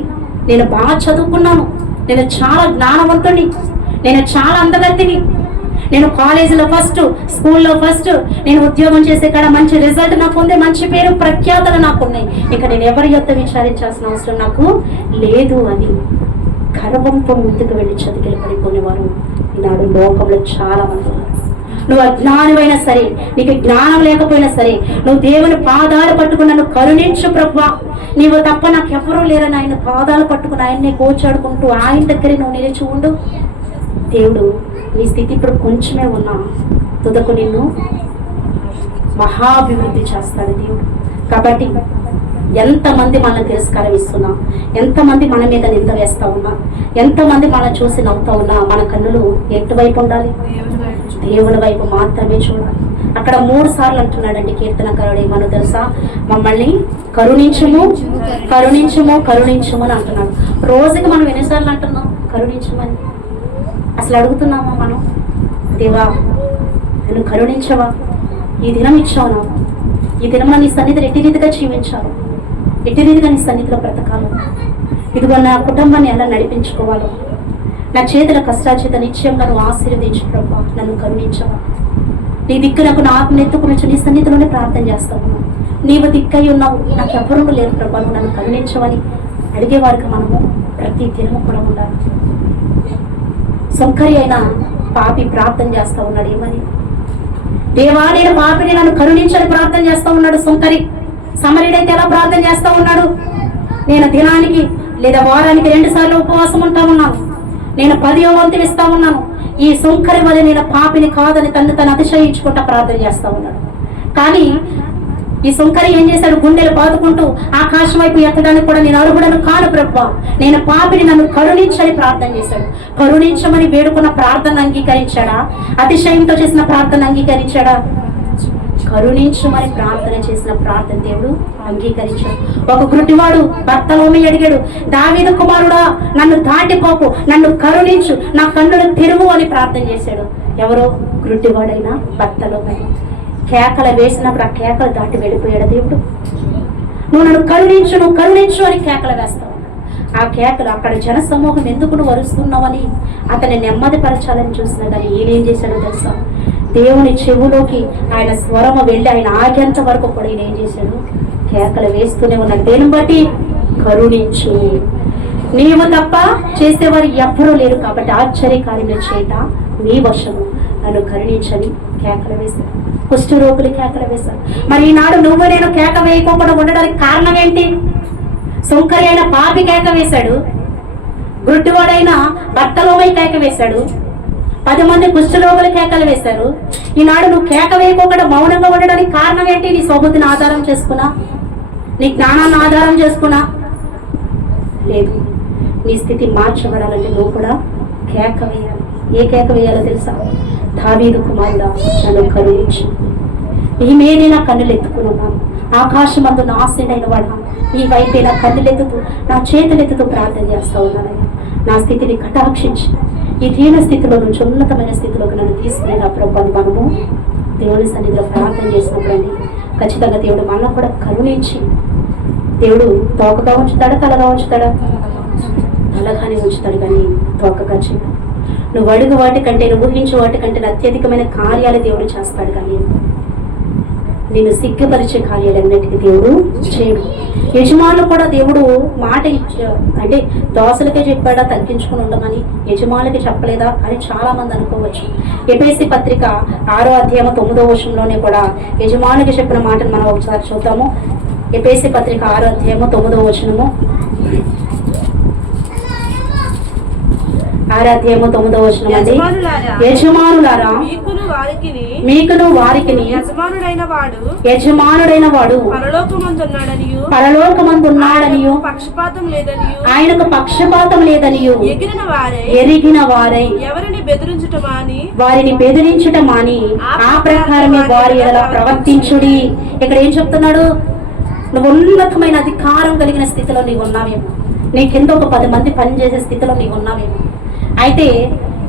నేను బాగా చదువుకున్నాను, నేను చాలా జ్ఞానవంతుని, నేను చాలా అందగత్తిని, నేను కాలేజీలో ఫస్ట్, స్కూల్లో ఫస్ట్, నేను ఉద్యోగం చేసే కాడ మంచి రిజల్ట్ నాకు ఉంది, మంచి పేరు ప్రఖ్యాతలు నాకు ఉన్నాయి, ఇక నేను ఎవరి యొక్క విచారించాల్సిన అవసరం నాకు లేదు అని గర్వంతో ముందుకు వెళ్ళి చతికిలు పడిపోయినవారు ఈనాడు లోకంలో చాలా మంది ఉన్నారు. నువ్వు అజ్ఞానమైనా సరే, నీకు జ్ఞానం లేకపోయినా సరే, నువ్వు దేవుని పాదాలు పట్టుకుని నన్ను కరుణించు ప్రభువా, నీవు తప్ప నాకు ఎవరూ లేరని ఆయన పాదాలు పట్టుకుని ఆయన్ని కోచాడుకుంటూ ఆయన దగ్గరే నువ్వు నిలిచి ఉండు. దేవుడు నీ స్థితి ఇప్పుడు కొంచెమే ఉన్నా తుదకు నిన్ను మహాభివృద్ధి చేస్తాడు దేవుడు. కాబట్టి ఎంతమంది మనల్ని తిరస్కారం ఇస్తున్నా, ఎంతమంది మన మీద నింద వేస్తా ఉన్నా, ఎంతమంది మనం చూసి నవ్వుతా ఉన్నా, మన కన్నులు ఎటువైపు ఉండాలి? దేవుని వైపు మాత్రమే చూడాలి. అక్కడ 3 సార్లు అంటున్నాడండి కీర్తనకారుడు. ఏమన్నా తెలుసా? మమ్మల్ని కరుణించుము కరుణించుము కరుణించుము అని అంటున్నాడు. రోజుకి మనం ఎన్నిసార్లు అంటున్నాం కరుణించమని? అసలు అడుగుతున్నామా మనం? దేవా నన్ను కరుణించవా, ఈ దినం ఇచ్చావు నాకు, ఈ దినం నీ సన్నిధిని ఎట్టి రీతిగా జీవించాలి, ఎట్టి రీతిగా నీ సన్నిధిలో బ్రతకాలి, ఇదిగో నా కుటుంబాన్ని ఎలా నడిపించుకోవాలో, నా చేతుల కష్టాచేత నిశ్చయంగా నువ్వు ఆశీర్వదించు ప్రభా, నన్ను కరుణించవా. నీ దిక్కు నాకు నా ఆత్మనెత్తుకుని నీ సన్నిధిలోనే ప్రార్థన చేస్తావు. నీవు దిక్కై ఉన్నావు, నాకు ఎవరు లేరు ప్రభా, నువ్వు నన్ను కరుణించవని అడిగేవారికి మనము ప్రతి దినము కూడా ఉండాలి. సొంకరి అయిన పాపి ప్రార్థన చేస్తూ ఉన్నాడు. ఏమని? దేవా నేను పాపిని, నన్ను కరుణించని ప్రార్థన చేస్తూ ఉన్నాడు సొంకరి. సమరీడైతే ఎలా ప్రార్థన చేస్తూ ఉన్నాడు? నేను దినానికి లేదా వారానికి 2 సార్లు ఉపవాసం ఉంటా ఉన్నాను, నేను 10వ వంతు ఇస్తా ఉన్నాను. ఈ సొంకరి వల్ల నేను పాపిని కాదని తను అతిశయించుకుంటా ప్రార్థన చేస్తూ ఉన్నాడు. కానీ ఈ సొంకరి ఏం చేశాడు? గుండెలు బాదుకుంటూ ఆకాశం వైపు ఎత్తడానికి కూడా నేను అర్హుడను కాను ప్రభువా, నేను పాపిని, నన్ను కరుణించని ప్రార్థన చేశాడు. కరుణించమని వేడుకున్న ప్రార్థన అంగీకరించాడా? అతిశయంతో చేసిన ప్రార్థన అంగీకరించాడా? కరుణించమని ప్రార్థన చేసిన ప్రార్థన దేవుడు అంగీకరించాడు. ఒక గుడ్డివాడు బర్తలోమి అడిగాడు, దావీదు కుమారుడా నన్ను దాటిపోకు, నన్ను కరుణించు, నా కన్నులు తెరువు అని ప్రార్థన చేశాడు. ఎవరో గుడ్డివాడైనా బర్తలోమి. కేకలు వేసినప్పుడు ఆ కేకలు దాటి వెళ్ళిపోయాడు దేవుడు. నువ్వు నన్ను కరుణించు, నువ్వు కరుణించు అని కేకలు వేస్తావు. ఆ కేకలు అక్కడ జన సమూహం ఎందుకు నువ్వు వరుస్తున్నావని అతన్ని నెమ్మదిపరచాలని చూసినా కానీ ఈయన ఏం చేశాడో తెలుసా? దేవుని చెవులోకి ఆయన స్వరము వెళ్ళి ఆయన ఆగేంత వరకు కూడా ఈయన ఏం చేశాడు? కేకలు వేస్తూనే ఉన్నాడు. దేని బట్టి? కరుణించు, నీవు తప్ప చేసేవారు ఎవ్వరూ లేరు కాబట్టి ఆశ్చర్యకార్యం చేయట నీ వశము, నన్ను కరుణించని కేకలు వేశాడు. కుష్ఠరోగులు కేకలు వేశారు. మరి ఈనాడు నువ్వు నేను కేక వేయకోకుండా ఉండడానికి కారణం ఏంటి? సొంకరి అయిన పాపి కేక వేశాడు, గుడ్డివాడైన బర్తలోమై కేక వేశాడు, 10 మంది కుష్ఠరోగులు కేకలు వేశారు. ఈనాడు నువ్వు కేక వేయకోకుండా మౌనంగా ఉండడానికి కారణం ఏంటి? నీ స్వబుద్ధిని ఆధారం చేసుకున్నా, నీ జ్ఞానాన్ని ఆధారం చేసుకున్నా? లేదు. నీ స్థితి మార్చబడాలంటే నువ్వు కూడా కేక వేయాలి. ఏ కేక వేయాలో తెలుసా? దావీదు కుమారుడా నన్ను కరుణించు, నీ మీదే నా కన్నులు ఎత్తుకున్నాను, ఆకాశమందు నా ఆశీనైన వాడా నీ వైపే నా కన్నులెత్తుతూ నా చేతులెత్తుతూ ప్రార్థన చేస్తూ ఉన్నానయ్యా. నా స్థితిని కటాక్షించి ఈ దీన స్థితిలో నుంచి ఉన్నతమైన స్థితిలోకి నన్ను తీసుకునే నా ప్రభుత్వం మనము దేవుని సన్నిధిలో ప్రార్థన చేసినప్పుడు అండి ఖచ్చితంగా దేవుడు మనల్ని కూడా కరుణించి, దేవుడు తోకగా ఉంచుతాడా తలగా ఉంచుతాడా? తలగానే ఉంచుతాడు కానీ తోకగా చేయడు. నువ్వు అడుగు వాటికంటే, నువ్వు ఊహించే వాటికంటే అత్యధికమైన కార్యాలు దేవుడు చేస్తాడు కానీ నేను సిగ్గుపరిచే కార్యాలన్నిటికీ దేవుడు చేయడు. యజమానులు కూడా దేవుడు మాట అంటే దోసలకే చెప్పాడా తగ్గించుకుని ఉండమని, యజమానులకి చెప్పలేదా అని చాలా మంది అనుకోవచ్చు. ఎఫెసీ పత్రిక 6వ అధ్యాయం 9వ వచనంలోనే కూడా యజమానులకి చెప్పిన మాటను మనం ఒకసారి చూద్దాము. ఎఫెసీ పత్రిక 6వ అధ్యాయం 9వ వచనము, 6వ అధ్యాయం 9వ వచనం అండి. యజమానులారా మీకును వారికిని యజమానుడైన వాడు పరలోకమందున్నాడనియు ఆయనకు పక్షపాతం లేదనియు ఎరిగిన వారై వారిని బెదిరించుట మాని ఆ ప్రకారమే వారి ఎలా ప్రవర్తించుడి. ఇక్కడ ఏం చెప్తున్నాడు? నువ్వు ఉన్నతమైన అధికారం కలిగిన స్థితిలో నీవు ఉన్నావేమో, నీ కింద ఒక 10 మంది పనిచేసే స్థితిలో నీవు ఉన్నావేమో. అయితే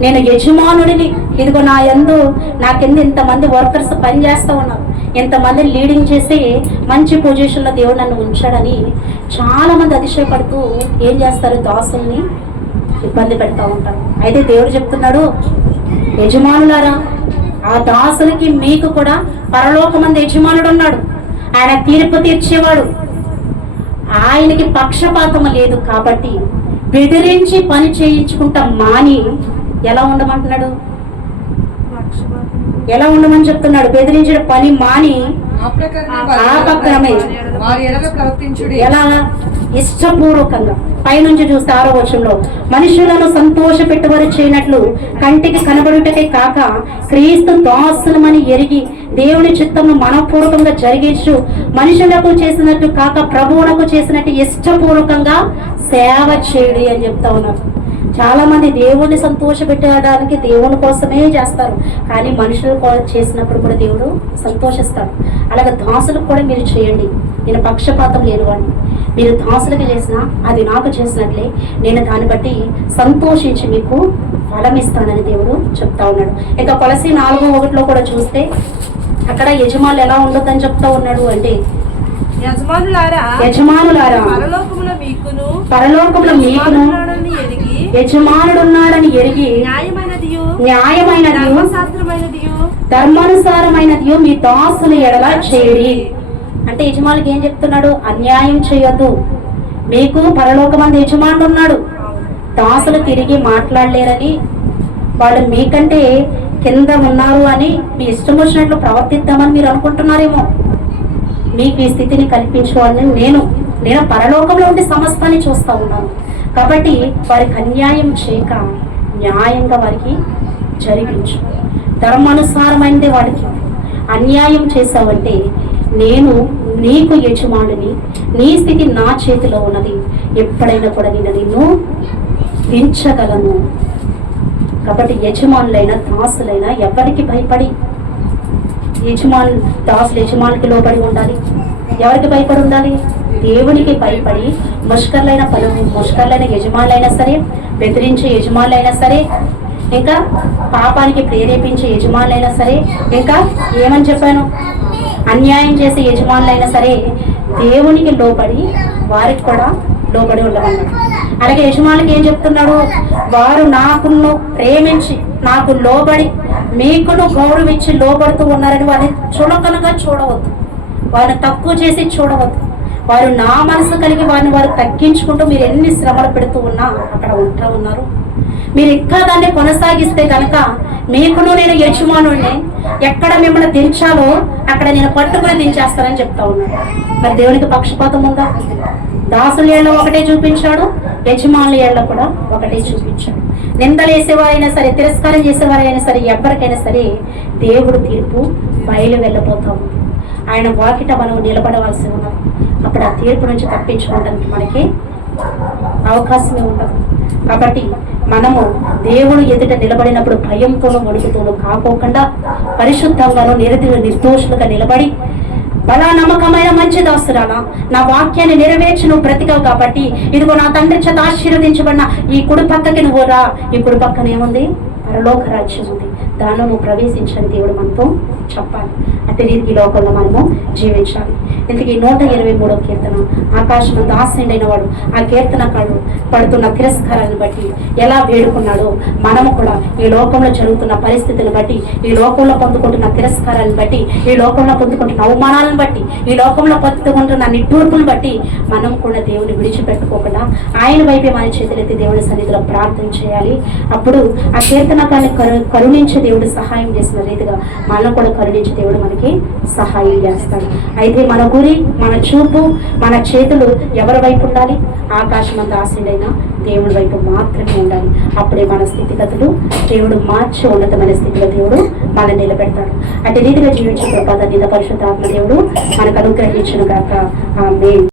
నేను యజమానుడిని, ఇదిగో నా యందు నా కింద ఇంతమంది వర్కర్స్ పనిచేస్తూ ఉన్నారు, ఇంతమందిని లీడింగ్ చేసి మంచి పొజిషన్లో దేవుడు నన్ను ఉంచాడని చాలా మంది అతిశయపడుతూ ఏం చేస్తారు? దాసుల్ని ఇబ్బంది పెడతా ఉంటారు. అయితే దేవుడు చెప్తున్నాడు, యజమానులారా ఆ దాసులకి మీకు కూడా పరలోకమందు యజమానుడు ఉన్నాడు, ఆయన తీర్పు తీర్చేవాడు, ఆయనకి పక్షపాతం లేదు. కాబట్టి బెదిరించి పని చేయించుకుంటా మాని ఎలా ఉండమంటున్నాడు? ఎలా ఉండమని చెప్తున్నాడు? బెదిరించిన పని మాని ఆ పక్కనమే ఎలా ఇష్టపూర్వకంగా. పైనుంచి చూస్తే 6వ వచనంలో, మనుషులను సంతోష పెట్టుబడి చేయనట్లు కంటికి కనబడుటకే కాక క్రీస్తు దాసులమని ఎరిగి దేవుని చిత్తము మనపూర్వకంగా జరిగించు మనుషులకు చేసినట్టు కాక ప్రభువునకు చేసినట్టు ఇష్టపూర్వకంగా సేవ చేయడి అని చెప్తా ఉన్నారు. చాలా మంది దేవుణ్ణి సంతోష పెట్టడానికి దేవుని కోసమే చేస్తారు, కానీ మనుషులు చేసినప్పుడు కూడా దేవుడు సంతోషిస్తాడు. అలాగే దాసులకు కూడా మీరు చేయండి. నేను పక్షపాతం లేని వాడిని, మీరు దాసులకు చేసినా అది నాకు చేసినట్లే నేను దాన్ని బట్టి సంతోషించి మీకు ఫలం ఇస్తానని దేవుడు చెప్తా ఉన్నాడు. ఇంకా కొలసీ 4:1 కూడా చూస్తే అక్కడ యజమానులు ఎలా ఉండొద్దని చెప్తా ఉన్నాడు అంటే, యజమానులారా పరలోకములో మీకును యజమానుడున్నాడని ఎరిగి న్యాయమైనదియు ధర్మానుసారమైనదియు మీ దాసుల ఎడల చేయడి. అంటే యజమానులకి ఏం చెప్తున్నాడు? అన్యాయం చేయొద్దు. మీకు పరలోకమందు యజమానుడు ఉన్నాడు, దాసులు తిరిగి మాట్లాడలేరని, వాళ్ళు మీకంటే కింద ఉన్నారు అని మీ ఇష్టం వచ్చినట్లు ప్రవర్తిద్దామని మీరు అనుకుంటున్నారేమో. మీకు ఈ స్థితిని కల్పించుకోవాలని నేను పరలోకంలో ఉండి సమస్తాన్ని చూస్తూ ఉన్నాను. కాబట్టి వారికి అన్యాయం చేయక న్యాయంగా వారికి జరిగించు. ధర్మానుసారమైనదే వాడికి. అన్యాయం చేసావంటే నేను నీకు యజమానుని, నీ స్థితి నా చేతిలో ఉన్నది, ఎప్పుడైనా కూడా నేను నిన్ను దించగలను. కాబట్టి యజమానులైనా దాసులైనా ఎవరికి భయపడి, దాసులు యజమానికి లోబడి ఉండాలి. ఎవరికి భయపడి ఉండాలి? దేవునికి భయపడి. ముష్కర్లైన యజమానులైనా సరే, బెదిరించే యజమానులైనా సరే, ఇంకా పాపానికి ప్రేరేపించే యజమానులైనా సరే, ఇంకా ఏమని చెప్పాను, అన్యాయం చేసే యజమానులైనా సరే దేవునికి లోబడి వారికి కూడా లోబడి ఉండమన్నాడు. అలాగే యజమానులకి ఏం చెప్తున్నాడు? వారు నాకును ప్రేమించి నాకు లోబడి మీకును గౌరవించి లోబడుతూ ఉన్నారని వారిని చులకనగా చూడవద్దు, వారిని తక్కువ చేసి చూడవద్దు. వారు నా మనసు కలిగి వారు తగ్గించుకుంటూ మీరు ఎన్ని శ్రమలు పెడుతూ ఉన్నా అక్కడ ఉంటా ఉన్నారు. మీరు ఇంకా దాన్ని కొనసాగిస్తే కనుక మీకును నేను యజమానుడిని, ఎక్కడ మిమ్మల్ని దించాలో అక్కడ నేను పట్టుకుని దించేస్తానని చెప్తా ఉన్నాను. మరి దేవునికి పక్షపాతం ఉందా? దాసుల ఏళ్ళ ఒకటే చూపించాడు, యజమానుల ఏళ్ళ కూడా ఒకటే చూపించాడు. నిందలు వేసేవారైనా సరే, తిరస్కారం చేసేవారైనా సరే, ఎవరికైనా సరే దేవుడు తీర్పు బయలు వెళ్ళబోతా ఉంది. ఆయన వాకిట మనం నిలబడవలసి ఉన్నాం. అప్పుడు ఆ తీర్పు నుంచి తప్పించుకోవడానికి మనకి అవకాశమే ఉండదు. కాబట్టి మనము దేవుడు ఎదుట నిలబడినప్పుడు భయంతోనూ వణుకుతోనూ కాకోకుండా పరిశుద్ధంగానూ నిర్దోషులుగా నిలబడి, బలా నమ్మకమైన మంచి దాసురాలా, నా వాక్యాన్ని నెరవేర్చి నువ్వు బ్రతికావు కాబట్టి ఇదిగో నా తండ్రి చేత ఆశీర్వదించబడిన ఈ కుడి పక్కకి నువ్వు రా. ఈ కుడి పక్కన ఏముంది? పరలోక రాజ్యం ఉంది. దానిలో ప్రవేశించని దేవుడు మనతో చెప్పాలి. అట్టి రీతికి ఈ లోకంలో మనము జీవించాలి. ఇంతకీ 123వ కీర్తన, ఆకాశమందు ఆసీనుడైన వాడు ఆ కీర్తనకారుడు పడుతున్న తిరస్కారాన్ని బట్టి ఎలా వేడుకున్నాడో మనము కూడా ఈ లోకంలో జరుగుతున్న పరిస్థితులను బట్టి, ఈ లోకంలో పొందుకుంటున్న తిరస్కారాలను బట్టి, ఈ లోకంలో పొందుకుంటున్న అవమానాలను బట్టి, ఈ లోకంలో పొందుకుంటున్న నిట్టూర్పులను బట్టి మనం కూడా దేవుని విడిచిపెట్టుకోకుండా ఆయన వైపే మన చేతులెత్తి దేవుడి సన్నిధిలో ప్రార్థన చేయాలి. అప్పుడు ఆ కీర్తనకాన్ని కరుణించే దేవుడు సహాయం చేసిన రీతిగా మనం కూడా కరుణించే దేవుడు మనకి సహాయం చేస్తాడు. అయితే మన గురి, మన చూపు, మన చేతులు ఎవరి వైపు ఉండాలి? ఆకాశమంత ఆశీనుడైన దేవుడి వైపు మాత్రమే ఉండాలి. అప్పుడే మన స్థితిగతులు దేవుడు మార్చి ఉన్నతమైన స్థితిలో దేవుడు మనల్ని నిలబెడతాడు. అటు రీతిగా జీవించే కృప, పరిశుద్ధాత్మ దేవుడు మనకు అనుగ్రహించును గాక. ఆమేన్.